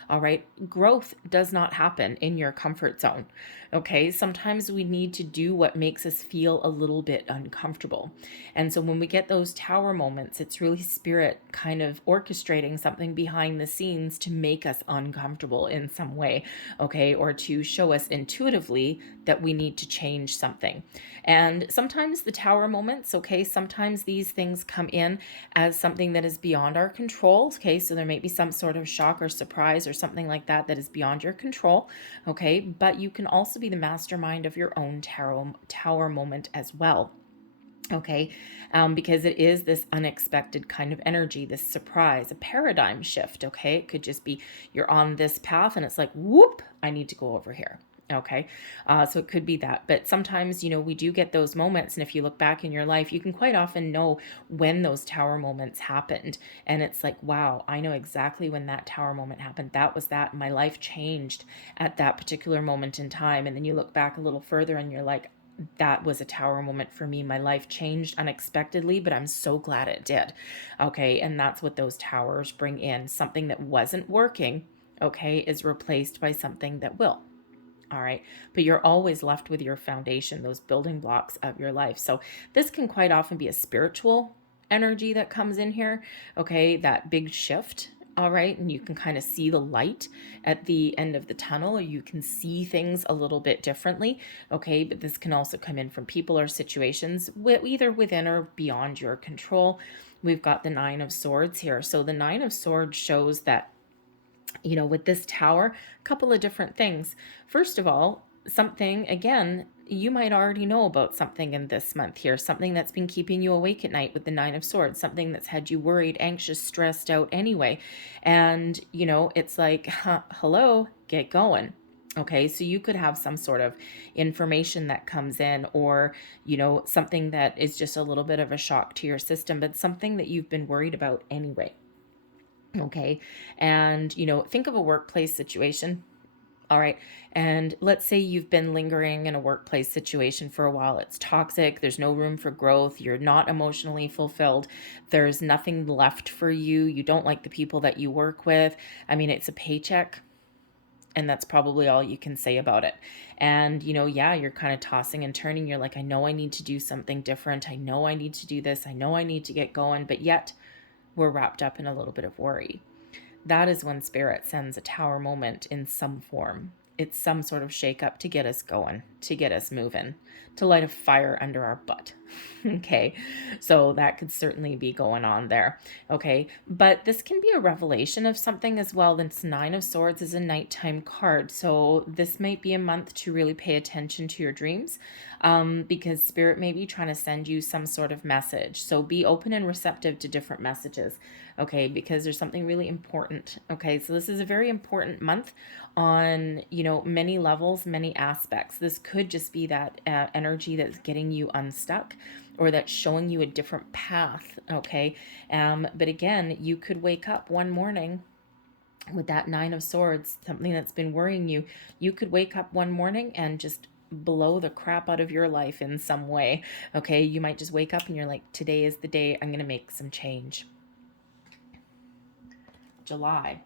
All right, growth does not happen in your comfort zone. Okay, sometimes we need to do what makes us feel a little bit uncomfortable. And so when we get those Tower moments, it's really spirit kind of orchestrating something behind the scenes to make us uncomfortable in some way, okay, or to show us intuitively that we need to change something. And sometimes the Tower moments, okay, sometimes these things come in as something that is beyond our control, okay, so there may be some sort of shock or surprise or something like that that is beyond your control, okay, but you can also be the mastermind of your own Tower moment as well. Okay, because it is this unexpected kind of energy, this surprise, a paradigm shift. Okay, it could just be you're on this path and it's like, whoop, I need to go over here. Okay, so it could be that, but sometimes, you know, we do get those moments, and if you look back in your life, you can quite often know when those Tower moments happened, and it's like, wow, I know exactly when that Tower moment happened. That was that. My life changed at that particular moment in time, and then you look back a little further, and you're like, that was a Tower moment for me. My life changed unexpectedly, but I'm so glad it did. Okay, and that's what those Towers bring in. Something that wasn't working, okay, is replaced by something that will. All right, but you're always left with your foundation, those building blocks of your life. So this can quite often be a spiritual energy that comes in here, okay, that big shift. All right, and you can kind of see the light at the end of the tunnel, or you can see things a little bit differently, okay, but this can also come in from people or situations either within or beyond your control. We've got the Nine of Swords here. So the Nine of Swords shows that, you know, with this Tower, a couple of different things. First of all, something, again, you might already know about something in this month here, something that's been keeping you awake at night with the Nine of Swords, something that's had you worried, anxious, stressed out anyway. And, it's like, hello, get going. Okay, so you could have some sort of information that comes in, or, something that is just a little bit of a shock to your system, but something that you've been worried about anyway. Okay, and, think of a workplace situation. All right. And let's say you've been lingering in a workplace situation for a while. It's toxic. There's no room for growth. You're not emotionally fulfilled. There's nothing left for you. You don't like the people that you work with. I mean, it's a paycheck. And that's probably all you can say about it. And, yeah, you're kind of tossing and turning. You're like, I know I need to do something different. I know I need to do this. I know I need to get going. But yet we're wrapped up in a little bit of worry. That is when Spirit sends a tower moment in some form. It's some sort of shakeup to get us going, to get us moving, to light a fire under our butt. Okay, so that could certainly be going on there. Okay, but this can be a revelation of something as well. This Nine of Swords is a nighttime card, so this might be a month to really pay attention to your dreams, because Spirit may be trying to send you some sort of message. So be open and receptive to different messages. Okay, because there's something really important. Okay, so this is a very important month on, many levels, many aspects. This could just be that energy that's getting you unstuck, or that's showing you a different path. Okay, but again, you could wake up one morning with that Nine of Swords, something that's been worrying you. You could wake up one morning and just blow the crap out of your life in some way. Okay, you might just wake up and you're like, today is the day I'm going to make some change. July,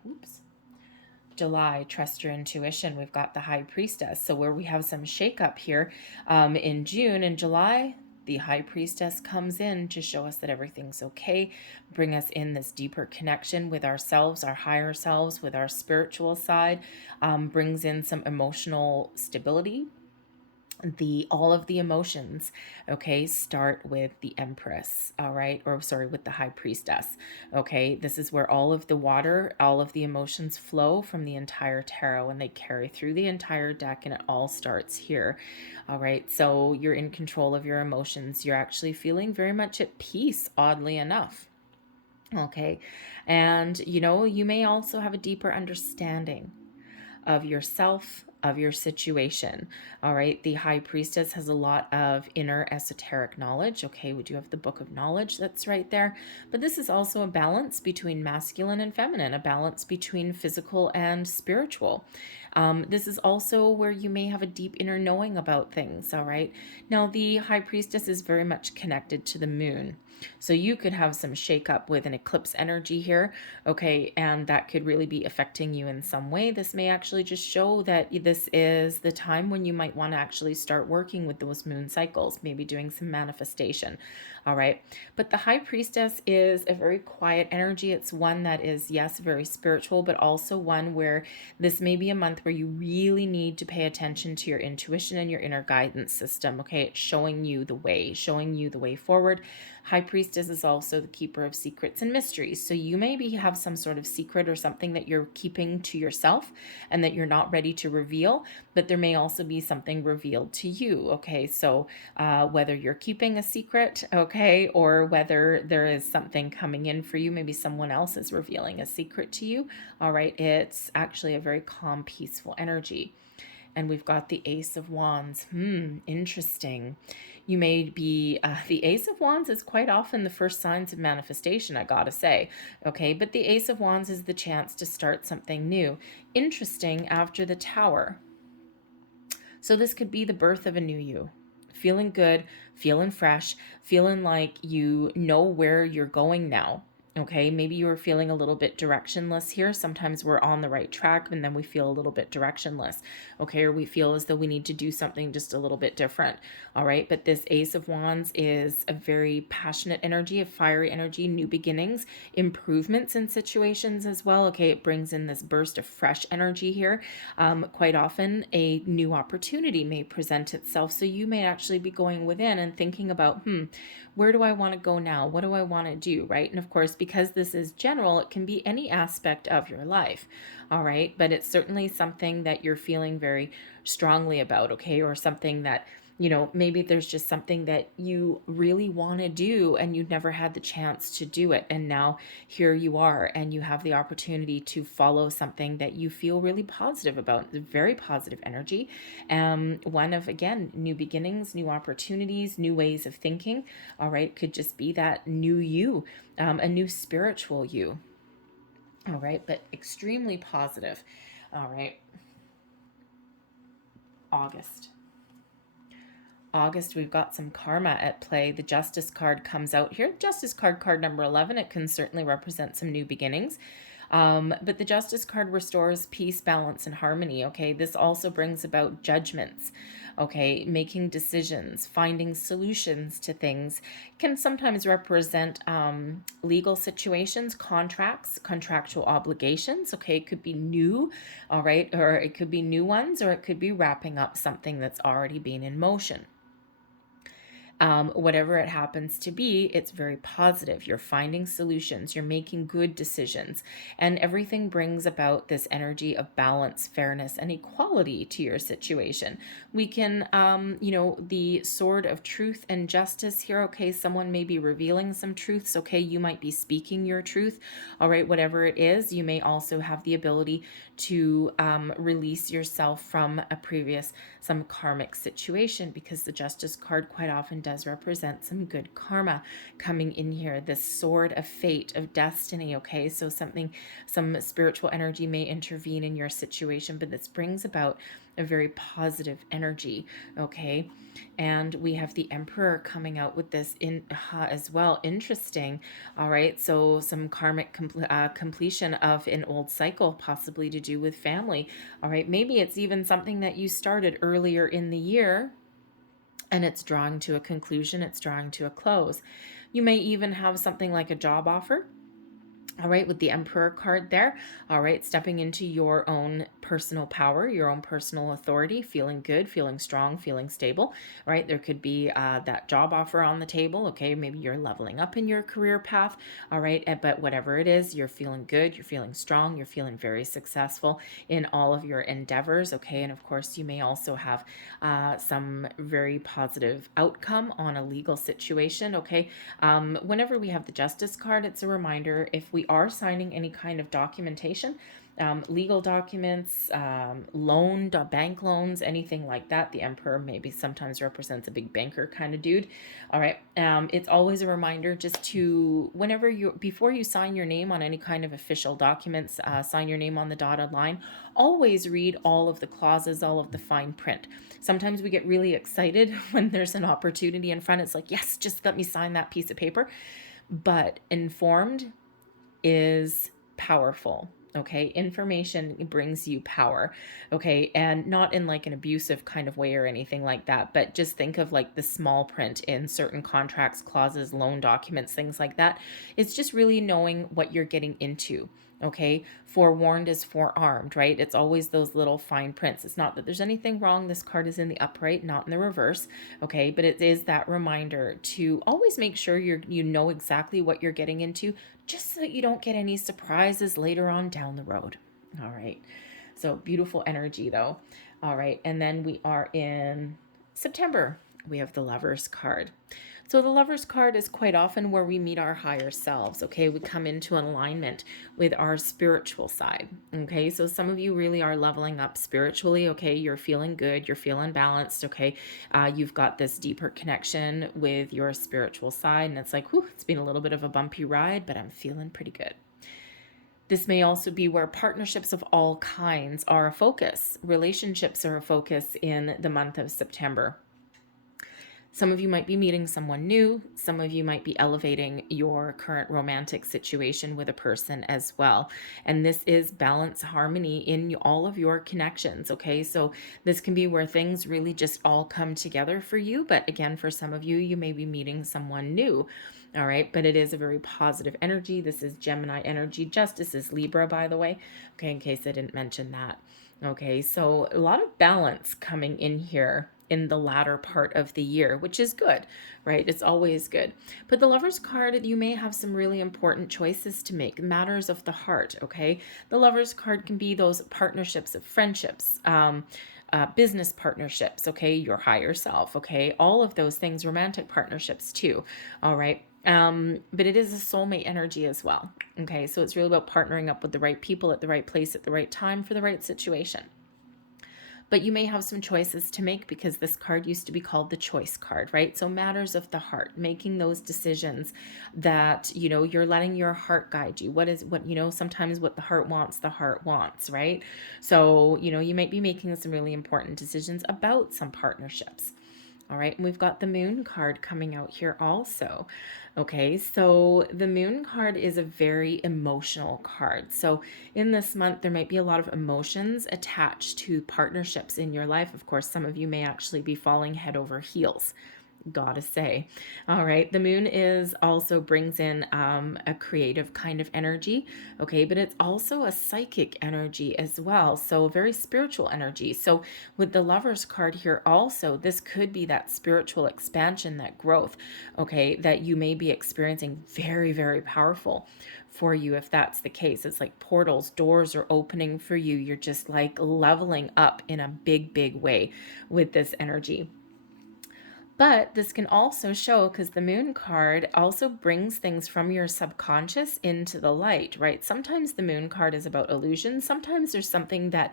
trust your intuition. We've got the High Priestess. So where we have some shakeup here in June and July, the High Priestess comes in to show us that everything's okay, bring us in this deeper connection with ourselves, our higher selves, with our spiritual side, brings in some emotional stability. All of the emotions, okay, start with the Empress, all right, or sorry, with the High Priestess. Okay, this is where all of the water, all of the emotions flow from the entire tarot, and they carry through the entire deck, and it all starts here. All right, so you're in control of your emotions. You're actually feeling very much at peace, oddly enough. Okay, and you may also have a deeper understanding of yourself, of your situation. All right, the High Priestess has a lot of inner esoteric knowledge. Okay, we do have the Book of Knowledge that's right there, but this is also a balance between masculine and feminine, a balance between physical and spiritual. This is also where you may have a deep inner knowing about things. All right, now the High Priestess is very much connected to the moon. So you could have some shakeup with an eclipse energy here, okay, and that could really be affecting you in some way. This may actually just show that this is the time when you might want to actually start working with those moon cycles, maybe doing some manifestation, all right? But the High Priestess is a very quiet energy. It's one that is, yes, very spiritual, but also one where this may be a month where you really need to pay attention to your intuition and your inner guidance system, okay? It's showing you the way forward. High Priestess is also the keeper of secrets and mysteries. So you maybe have some sort of secret or something that you're keeping to yourself and that you're not ready to reveal, but there may also be something revealed to you. Okay, so whether you're keeping a secret, okay, or whether there is something coming in for you, maybe someone else is revealing a secret to you. All right, it's actually a very calm, peaceful energy. And we've got the Ace of Wands. Interesting. You may be, the Ace of Wands is quite often the first signs of manifestation, I gotta say. Okay, but the Ace of Wands is the chance to start something new. Interesting after the Tower. So this could be the birth of a new you. Feeling good, feeling fresh, feeling like you know where you're going now. Okay, maybe you were feeling a little bit directionless here. Sometimes we're on the right track and then we feel a little bit directionless. Okay, or we feel as though we need to do something just a little bit different. All right, but this Ace of Wands is a very passionate energy, a fiery energy, new beginnings, improvements in situations as well. Okay, it brings in this burst of fresh energy here. Quite often a new opportunity may present itself. So you may actually be going within and thinking about, where do I want to go now? What do I want to do? Right. And of course, because this is general, it can be any aspect of your life. All right. But it's certainly something that you're feeling very strongly about. Okay. Or something that, maybe there's just something that you really want to do and you've never had the chance to do it. And now here you are, and you have the opportunity to follow something that you feel really positive about. Very positive energy. One of, again, new beginnings, new opportunities, new ways of thinking. All right. Could just be that new you, a new spiritual you. All right. But extremely positive. All right. August, we've got some karma at play. The Justice card comes out here. Justice card number 11. It can certainly represent some new beginnings. But the Justice card restores peace, balance, and harmony. Okay, this also brings about judgments. Okay, making decisions, finding solutions to things. Can sometimes represent legal situations, contracts, contractual obligations. Okay, it could be new, all right, or it could be new ones, or it could be wrapping up something that's already been in motion. Whatever it happens to be, it's very positive. You're finding solutions, you're making good decisions, and everything brings about this energy of balance, fairness, and equality to your situation. We can, the sword of truth and justice here. Okay, someone may be revealing some truths. Okay, you might be speaking your truth. All right, whatever it is, you may also have the ability to release yourself from some karmic situation, because the Justice card quite often does represent some good karma coming in here. This sword of fate, of destiny. Okay, so some spiritual energy may intervene in your situation, but this brings about a very positive energy. Okay, and we have the Emperor coming out with this as well. Interesting. All right, so some karmic completion of an old cycle, possibly to do with family. All right, maybe it's even something that you started earlier in the year, and it's drawing to a conclusion, it's drawing to a close. You may even have something like a job offer. All right, with the Emperor card there. All right, stepping into your own personal power, your own personal authority, feeling good, feeling strong, feeling stable. Right, there could be that job offer on the table. Okay, maybe you're leveling up in your career path. All right, but whatever it is, you're feeling good, you're feeling strong, you're feeling very successful in all of your endeavors. Okay, and of course, you may also have some very positive outcome on a legal situation. Okay, whenever we have the Justice card, it's a reminder, if we are signing any kind of documentation, legal documents, bank loans, anything like that. The Emperor maybe sometimes represents a big banker kind of dude. All right. It's always a reminder just to, before you sign your name on any kind of official documents, sign your name on the dotted line, always read all of the clauses, all of the fine print. Sometimes we get really excited when there's an opportunity in front. It's like, yes, just let me sign that piece of paper. But informed is powerful. Okay, information brings you power. Okay, and not in like an abusive kind of way or anything like that, but just think of like the small print in certain contracts, clauses, loan documents, things like that. It's just really knowing what you're getting into. Okay, forewarned is forearmed, right? It's always those little fine prints. It's not that there's anything wrong. This card is in the upright, not in the reverse. Okay, but it is that reminder to always make sure you know exactly what you're getting into, just so that you don't get any surprises later on down the road. All right, so beautiful energy though. All right, and then we are in September. We have the Lovers card. So the Lovers card is quite often where we meet our higher selves. Okay, we come into alignment with our spiritual side. Okay, so some of you really are leveling up spiritually. Okay, you're feeling good, you're feeling balanced. Okay, you've got this deeper connection with your spiritual side, and it's like, whew, it's been a little bit of a bumpy ride, but I'm feeling pretty good. This may also be where partnerships of all kinds are a focus. Relationships are a focus in the month of September. Some of you might be meeting someone new. Some of you might be elevating your current romantic situation with a person as well. And this is balance, harmony in all of your connections. Okay, so this can be where things really just all come together for you. But again, for some of you, you may be meeting someone new. All right, but it is a very positive energy. This is Gemini energy. Justice is Libra, by the way. Okay, in case I didn't mention that. Okay, so a lot of balance coming in here in the latter part of the year, which is good, right? It's always good. But the Lover's card, you may have some really important choices to make, matters of the heart, okay? The Lover's card can be those partnerships of friendships, business partnerships, okay? Your higher self, okay? All of those things, romantic partnerships too, all right? But it is a soulmate energy as well. Okay, so it's really about partnering up with the right people at the right place at the right time for the right situation. But you may have some choices to make because this card used to be called the choice card, right? So matters of the heart, making those decisions that, you're letting your heart guide you. Sometimes what the heart wants, right? So, you might be making some really important decisions about some partnerships. All right, and we've got the moon card coming out here also. Okay, so the moon card is a very emotional card. So in this month, there might be a lot of emotions attached to partnerships in your life. Of course, some of you may actually be falling head over heels, gotta say. All right, the moon is also brings in a creative kind of energy, okay, but it's also a psychic energy as well, so a very spiritual energy. So with the Lover's card here also, this could be that spiritual expansion, that growth, okay, that you may be experiencing. Very, very powerful for you if that's the case. It's like portals, doors are opening for you. You're just like leveling up in a big, big way with this energy. But this can also show, because the moon card also brings things from your subconscious into the light, right? Sometimes the moon card is about illusion. Sometimes there's something that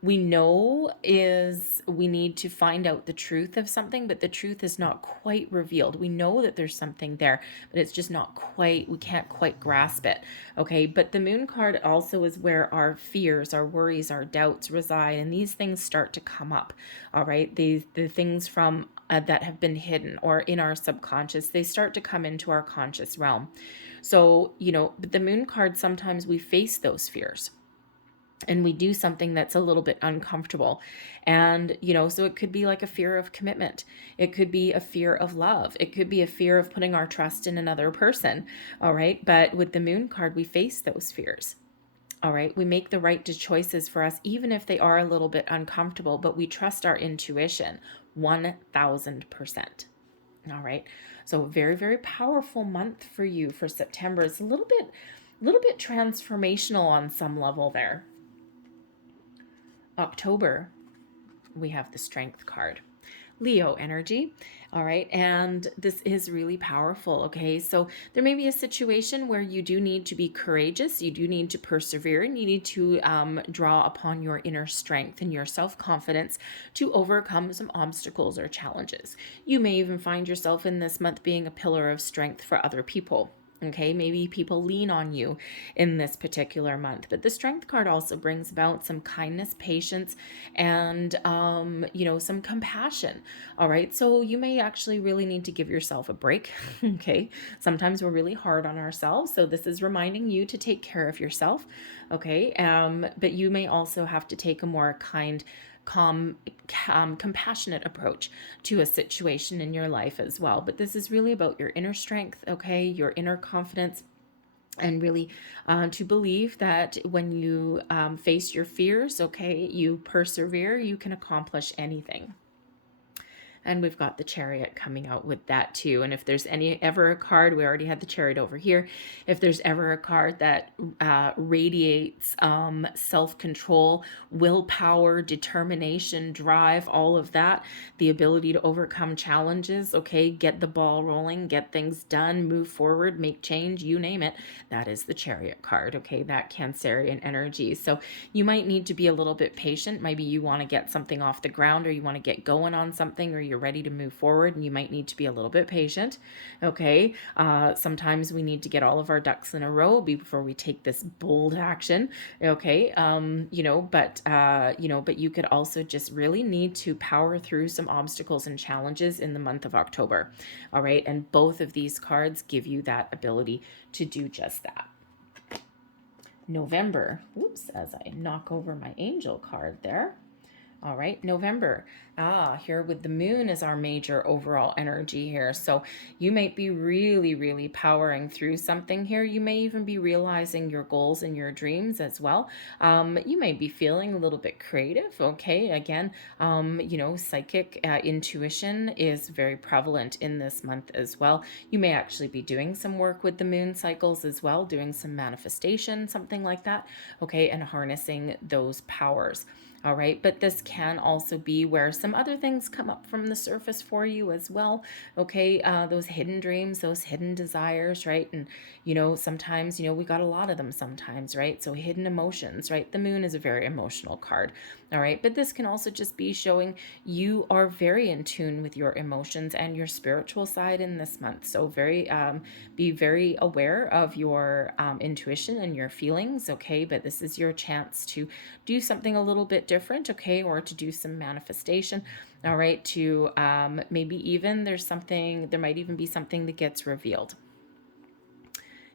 we know is we need to find out the truth of something, but the truth is not quite revealed. We know that there's something there, but it's just not quite, we can't quite grasp it. Okay, but the moon card also is where our fears, our worries, our doubts reside, and these things start to come up. All right, the things from that have been hidden or in our subconscious, they start to come into our conscious realm. So, but the moon card, sometimes we face those fears and we do something that's a little bit uncomfortable. And, so it could be like a fear of commitment. It could be a fear of love. It could be a fear of putting our trust in another person. All right. But with the moon card, we face those fears. All right. We make the right choices for us, even if they are a little bit uncomfortable, but we trust our intuition 1000%. All right. So very, very powerful month for you for September. It's a little bit transformational on some level there. October, we have the Strength card. Leo energy. All right. And this is really powerful. Okay. So there may be a situation where you do need to be courageous. You do need to persevere, and you need to draw upon your inner strength and your self-confidence to overcome some obstacles or challenges. You may even find yourself in this month being a pillar of strength for other people. Okay, maybe people lean on you in this particular month. But the Strength card also brings about some kindness, patience, and, some compassion. All right, so you may actually really need to give yourself a break. Okay, sometimes we're really hard on ourselves. So this is reminding you to take care of yourself. Okay, but you may also have to take a more kind, calm, compassionate approach to a situation in your life as well. But this is really about your inner strength, okay, your inner confidence, and really to believe that when you face your fears, okay, you persevere, you can accomplish anything. And we've got the Chariot coming out with that too. And if there's ever a card, we already had the Chariot over here. If there's ever a card that radiates self-control, willpower, determination, drive, all of that, the ability to overcome challenges, okay, get the ball rolling, get things done, move forward, make change, you name it, that is the Chariot card, okay, that Cancerian energy. So you might need to be a little bit patient. Maybe you want to get something off the ground, or you want to get going on something, or you're ready to move forward, and you might need to be a little bit patient. Okay. Sometimes we need to get all of our ducks in a row before we take this bold action. Okay. But you could also just really need to power through some obstacles and challenges in the month of October. All right. And both of these cards give you that ability to do just that. November, as I knock over my angel card there. All right, November. Here with the moon is our major overall energy here. So you might be really, really powering through something here. You may even be realizing your goals and your dreams as well. You may be feeling a little bit creative. Okay, again, psychic intuition is very prevalent in this month as well. You may actually be doing some work with the moon cycles as well, doing some manifestation, something like that. Okay, and harnessing those powers. All right, but this can also be where some other things come up from the surface for you as well. Okay, those hidden dreams, those hidden desires, right? And, sometimes, we got a lot of them sometimes, right? So hidden emotions, right? The moon is a very emotional card. All right, but this can also just be showing you are very in tune with your emotions and your spiritual side in this month. So be very aware of your intuition and your feelings, okay? But this is your chance to do something a little bit different, okay? Or to do some manifestation, all right? To maybe even there might even be something that gets revealed.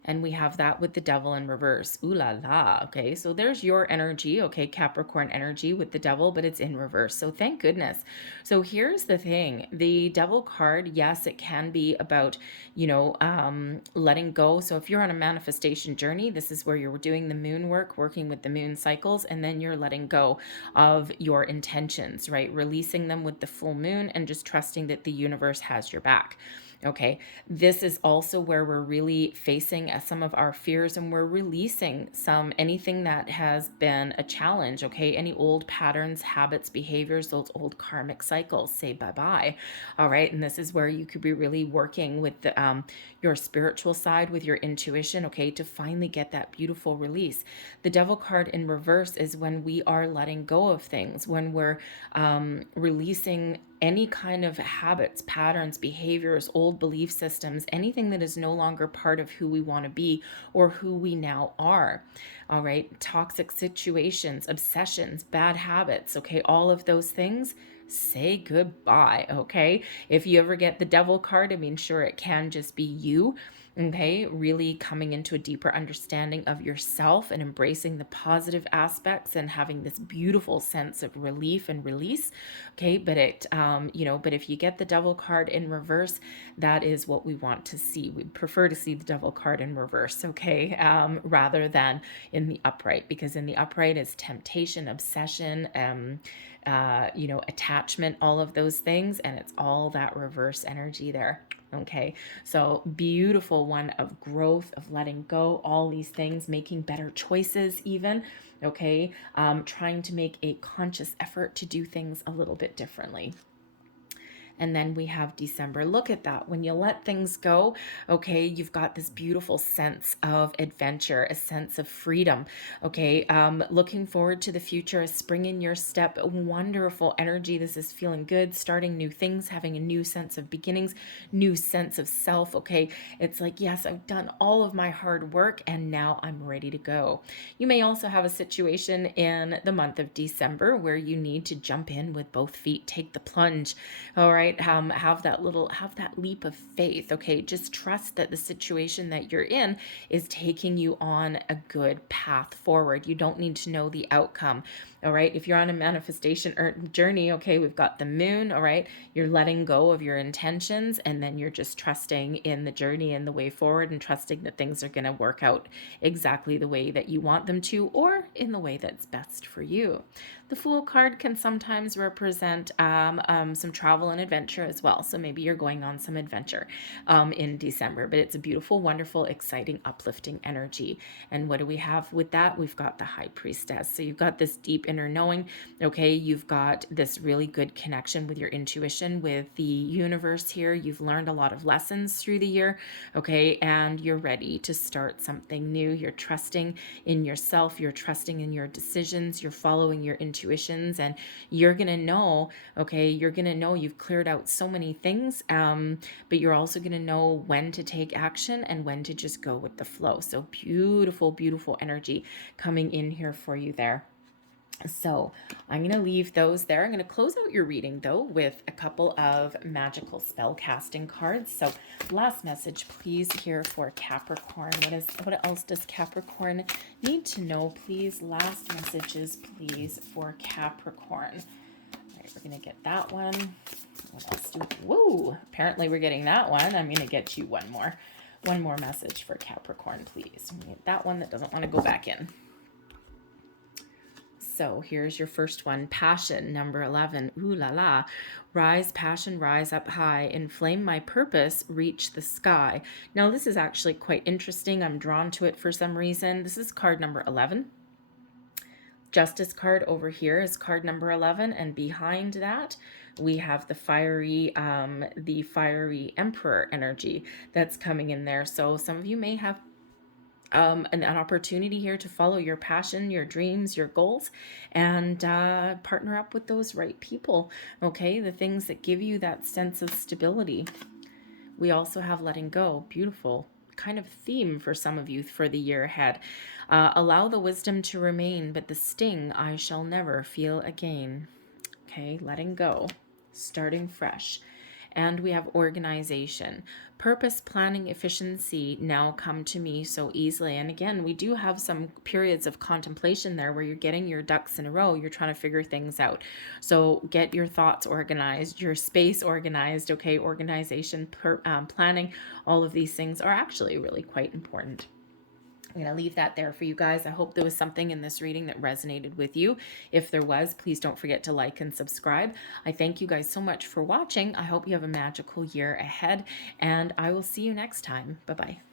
And we have that with the devil in reverse. Ooh la la. Okay, so there's your energy. Okay, Capricorn energy with the devil, but it's in reverse. So thank goodness. So here's the thing. The devil card, yes, it can be about, letting go. So if you're on a manifestation journey, this is where you're doing the moon work, working with the moon cycles, and then you're letting go of your intentions, right? Releasing them with the full moon and just trusting that the universe has your back. Okay, this is also where we're really facing some of our fears, and we're releasing anything that has been a challenge. Okay, any old patterns, habits, behaviors, those old karmic cycles, say bye-bye. All right, and this is where you could be really working with your spiritual side, with your intuition, okay, to finally get that beautiful release. The devil card in reverse is when we are letting go of things, when we're releasing any kind of habits, patterns, behaviors, old belief systems, anything that is no longer part of who we want to be or who we now are. All right, toxic situations, obsessions, bad habits, okay, all of those things, say goodbye, okay? If you ever get the devil card, I mean, sure, it can just be you. Okay, really coming into a deeper understanding of yourself and embracing the positive aspects and having this beautiful sense of relief and release. Okay, but but if you get the devil card in reverse, that is what we want to see. We prefer to see the devil card in reverse, okay, rather than in the upright, because in the upright is temptation, obsession, attachment, all of those things, and it's all that reverse energy there. Okay, so beautiful one of growth, of letting go, all these things, making better choices even, okay, trying to make a conscious effort to do things a little bit differently. And then we have December. Look at that. When you let things go, okay, you've got this beautiful sense of adventure, a sense of freedom. Okay, looking forward to the future, a spring in your step, a wonderful energy. This is feeling good, starting new things, having a new sense of beginnings, new sense of self. Okay, it's like, yes, I've done all of my hard work and now I'm ready to go. You may also have a situation in the month of December where you need to jump in with both feet, take the plunge. All right, have that leap of faith. Okay, just trust that the situation that you're in is taking you on a good path forward. You don't need to know the outcome. All right, if you're on a manifestation journey, okay, we've got the moon. All right, you're letting go of your intentions, and then you're just trusting in the journey and the way forward, and trusting that things are going to work out exactly the way that you want them to, or in the way that's best for you. The Fool card can sometimes represent some travel and adventure as well. So maybe you're going on some adventure in December, but it's a beautiful, wonderful, exciting, uplifting energy. And what do we have with that? We've got the High Priestess. So you've got this deep inner knowing, okay? You've got this really good connection with your intuition, with the universe here. You've learned a lot of lessons through the year, okay? And you're ready to start something new. You're trusting in yourself. You're trusting in your decisions. You're following your intuitions, and you're going to know, okay, you're going to know you've cleared out so many things, but you're also going to know when to take action and when to just go with the flow. So beautiful, beautiful energy coming in here for you there. So I'm going to leave those there. I'm going to close out your reading, though, with a couple of magical spell casting cards. So last message, please, here for Capricorn. What else does Capricorn need to know, please? Last messages, please, for Capricorn. We're going to get that one. What else do we... Whoa! Apparently we're getting that one. I'm going to get you one more. One more message for Capricorn, please. We get that one that doesn't want to go back in. So here's your first one. Passion, number 11. Ooh la la. Rise, passion, rise up high. Inflame my purpose, reach the sky. Now this is actually quite interesting. I'm drawn to it for some reason. This is card number 11. Justice card over here is card number 11, and behind that we have the fiery Emperor energy that's coming in there. So some of you may have an opportunity here to follow your passion, your dreams, your goals, and partner up with those right people. Okay, the things that give you that sense of stability. We also have letting go. Beautiful kind of theme for some of you for the year ahead. Allow the wisdom to remain, but the sting I shall never feel again. Okay, letting go, starting fresh. And we have organization, purpose, planning, efficiency now come to me so easily. And again, we do have some periods of contemplation there where you're getting your ducks in a row. You're trying to figure things out. So get your thoughts organized, your space organized. Okay, organization, planning, all of these things are actually really quite important. I'm going to leave that there for you guys. I hope there was something in this reading that resonated with you. If there was, please don't forget to like and subscribe. I thank you guys so much for watching. I hope you have a magical year ahead, and I will see you next time. Bye-bye.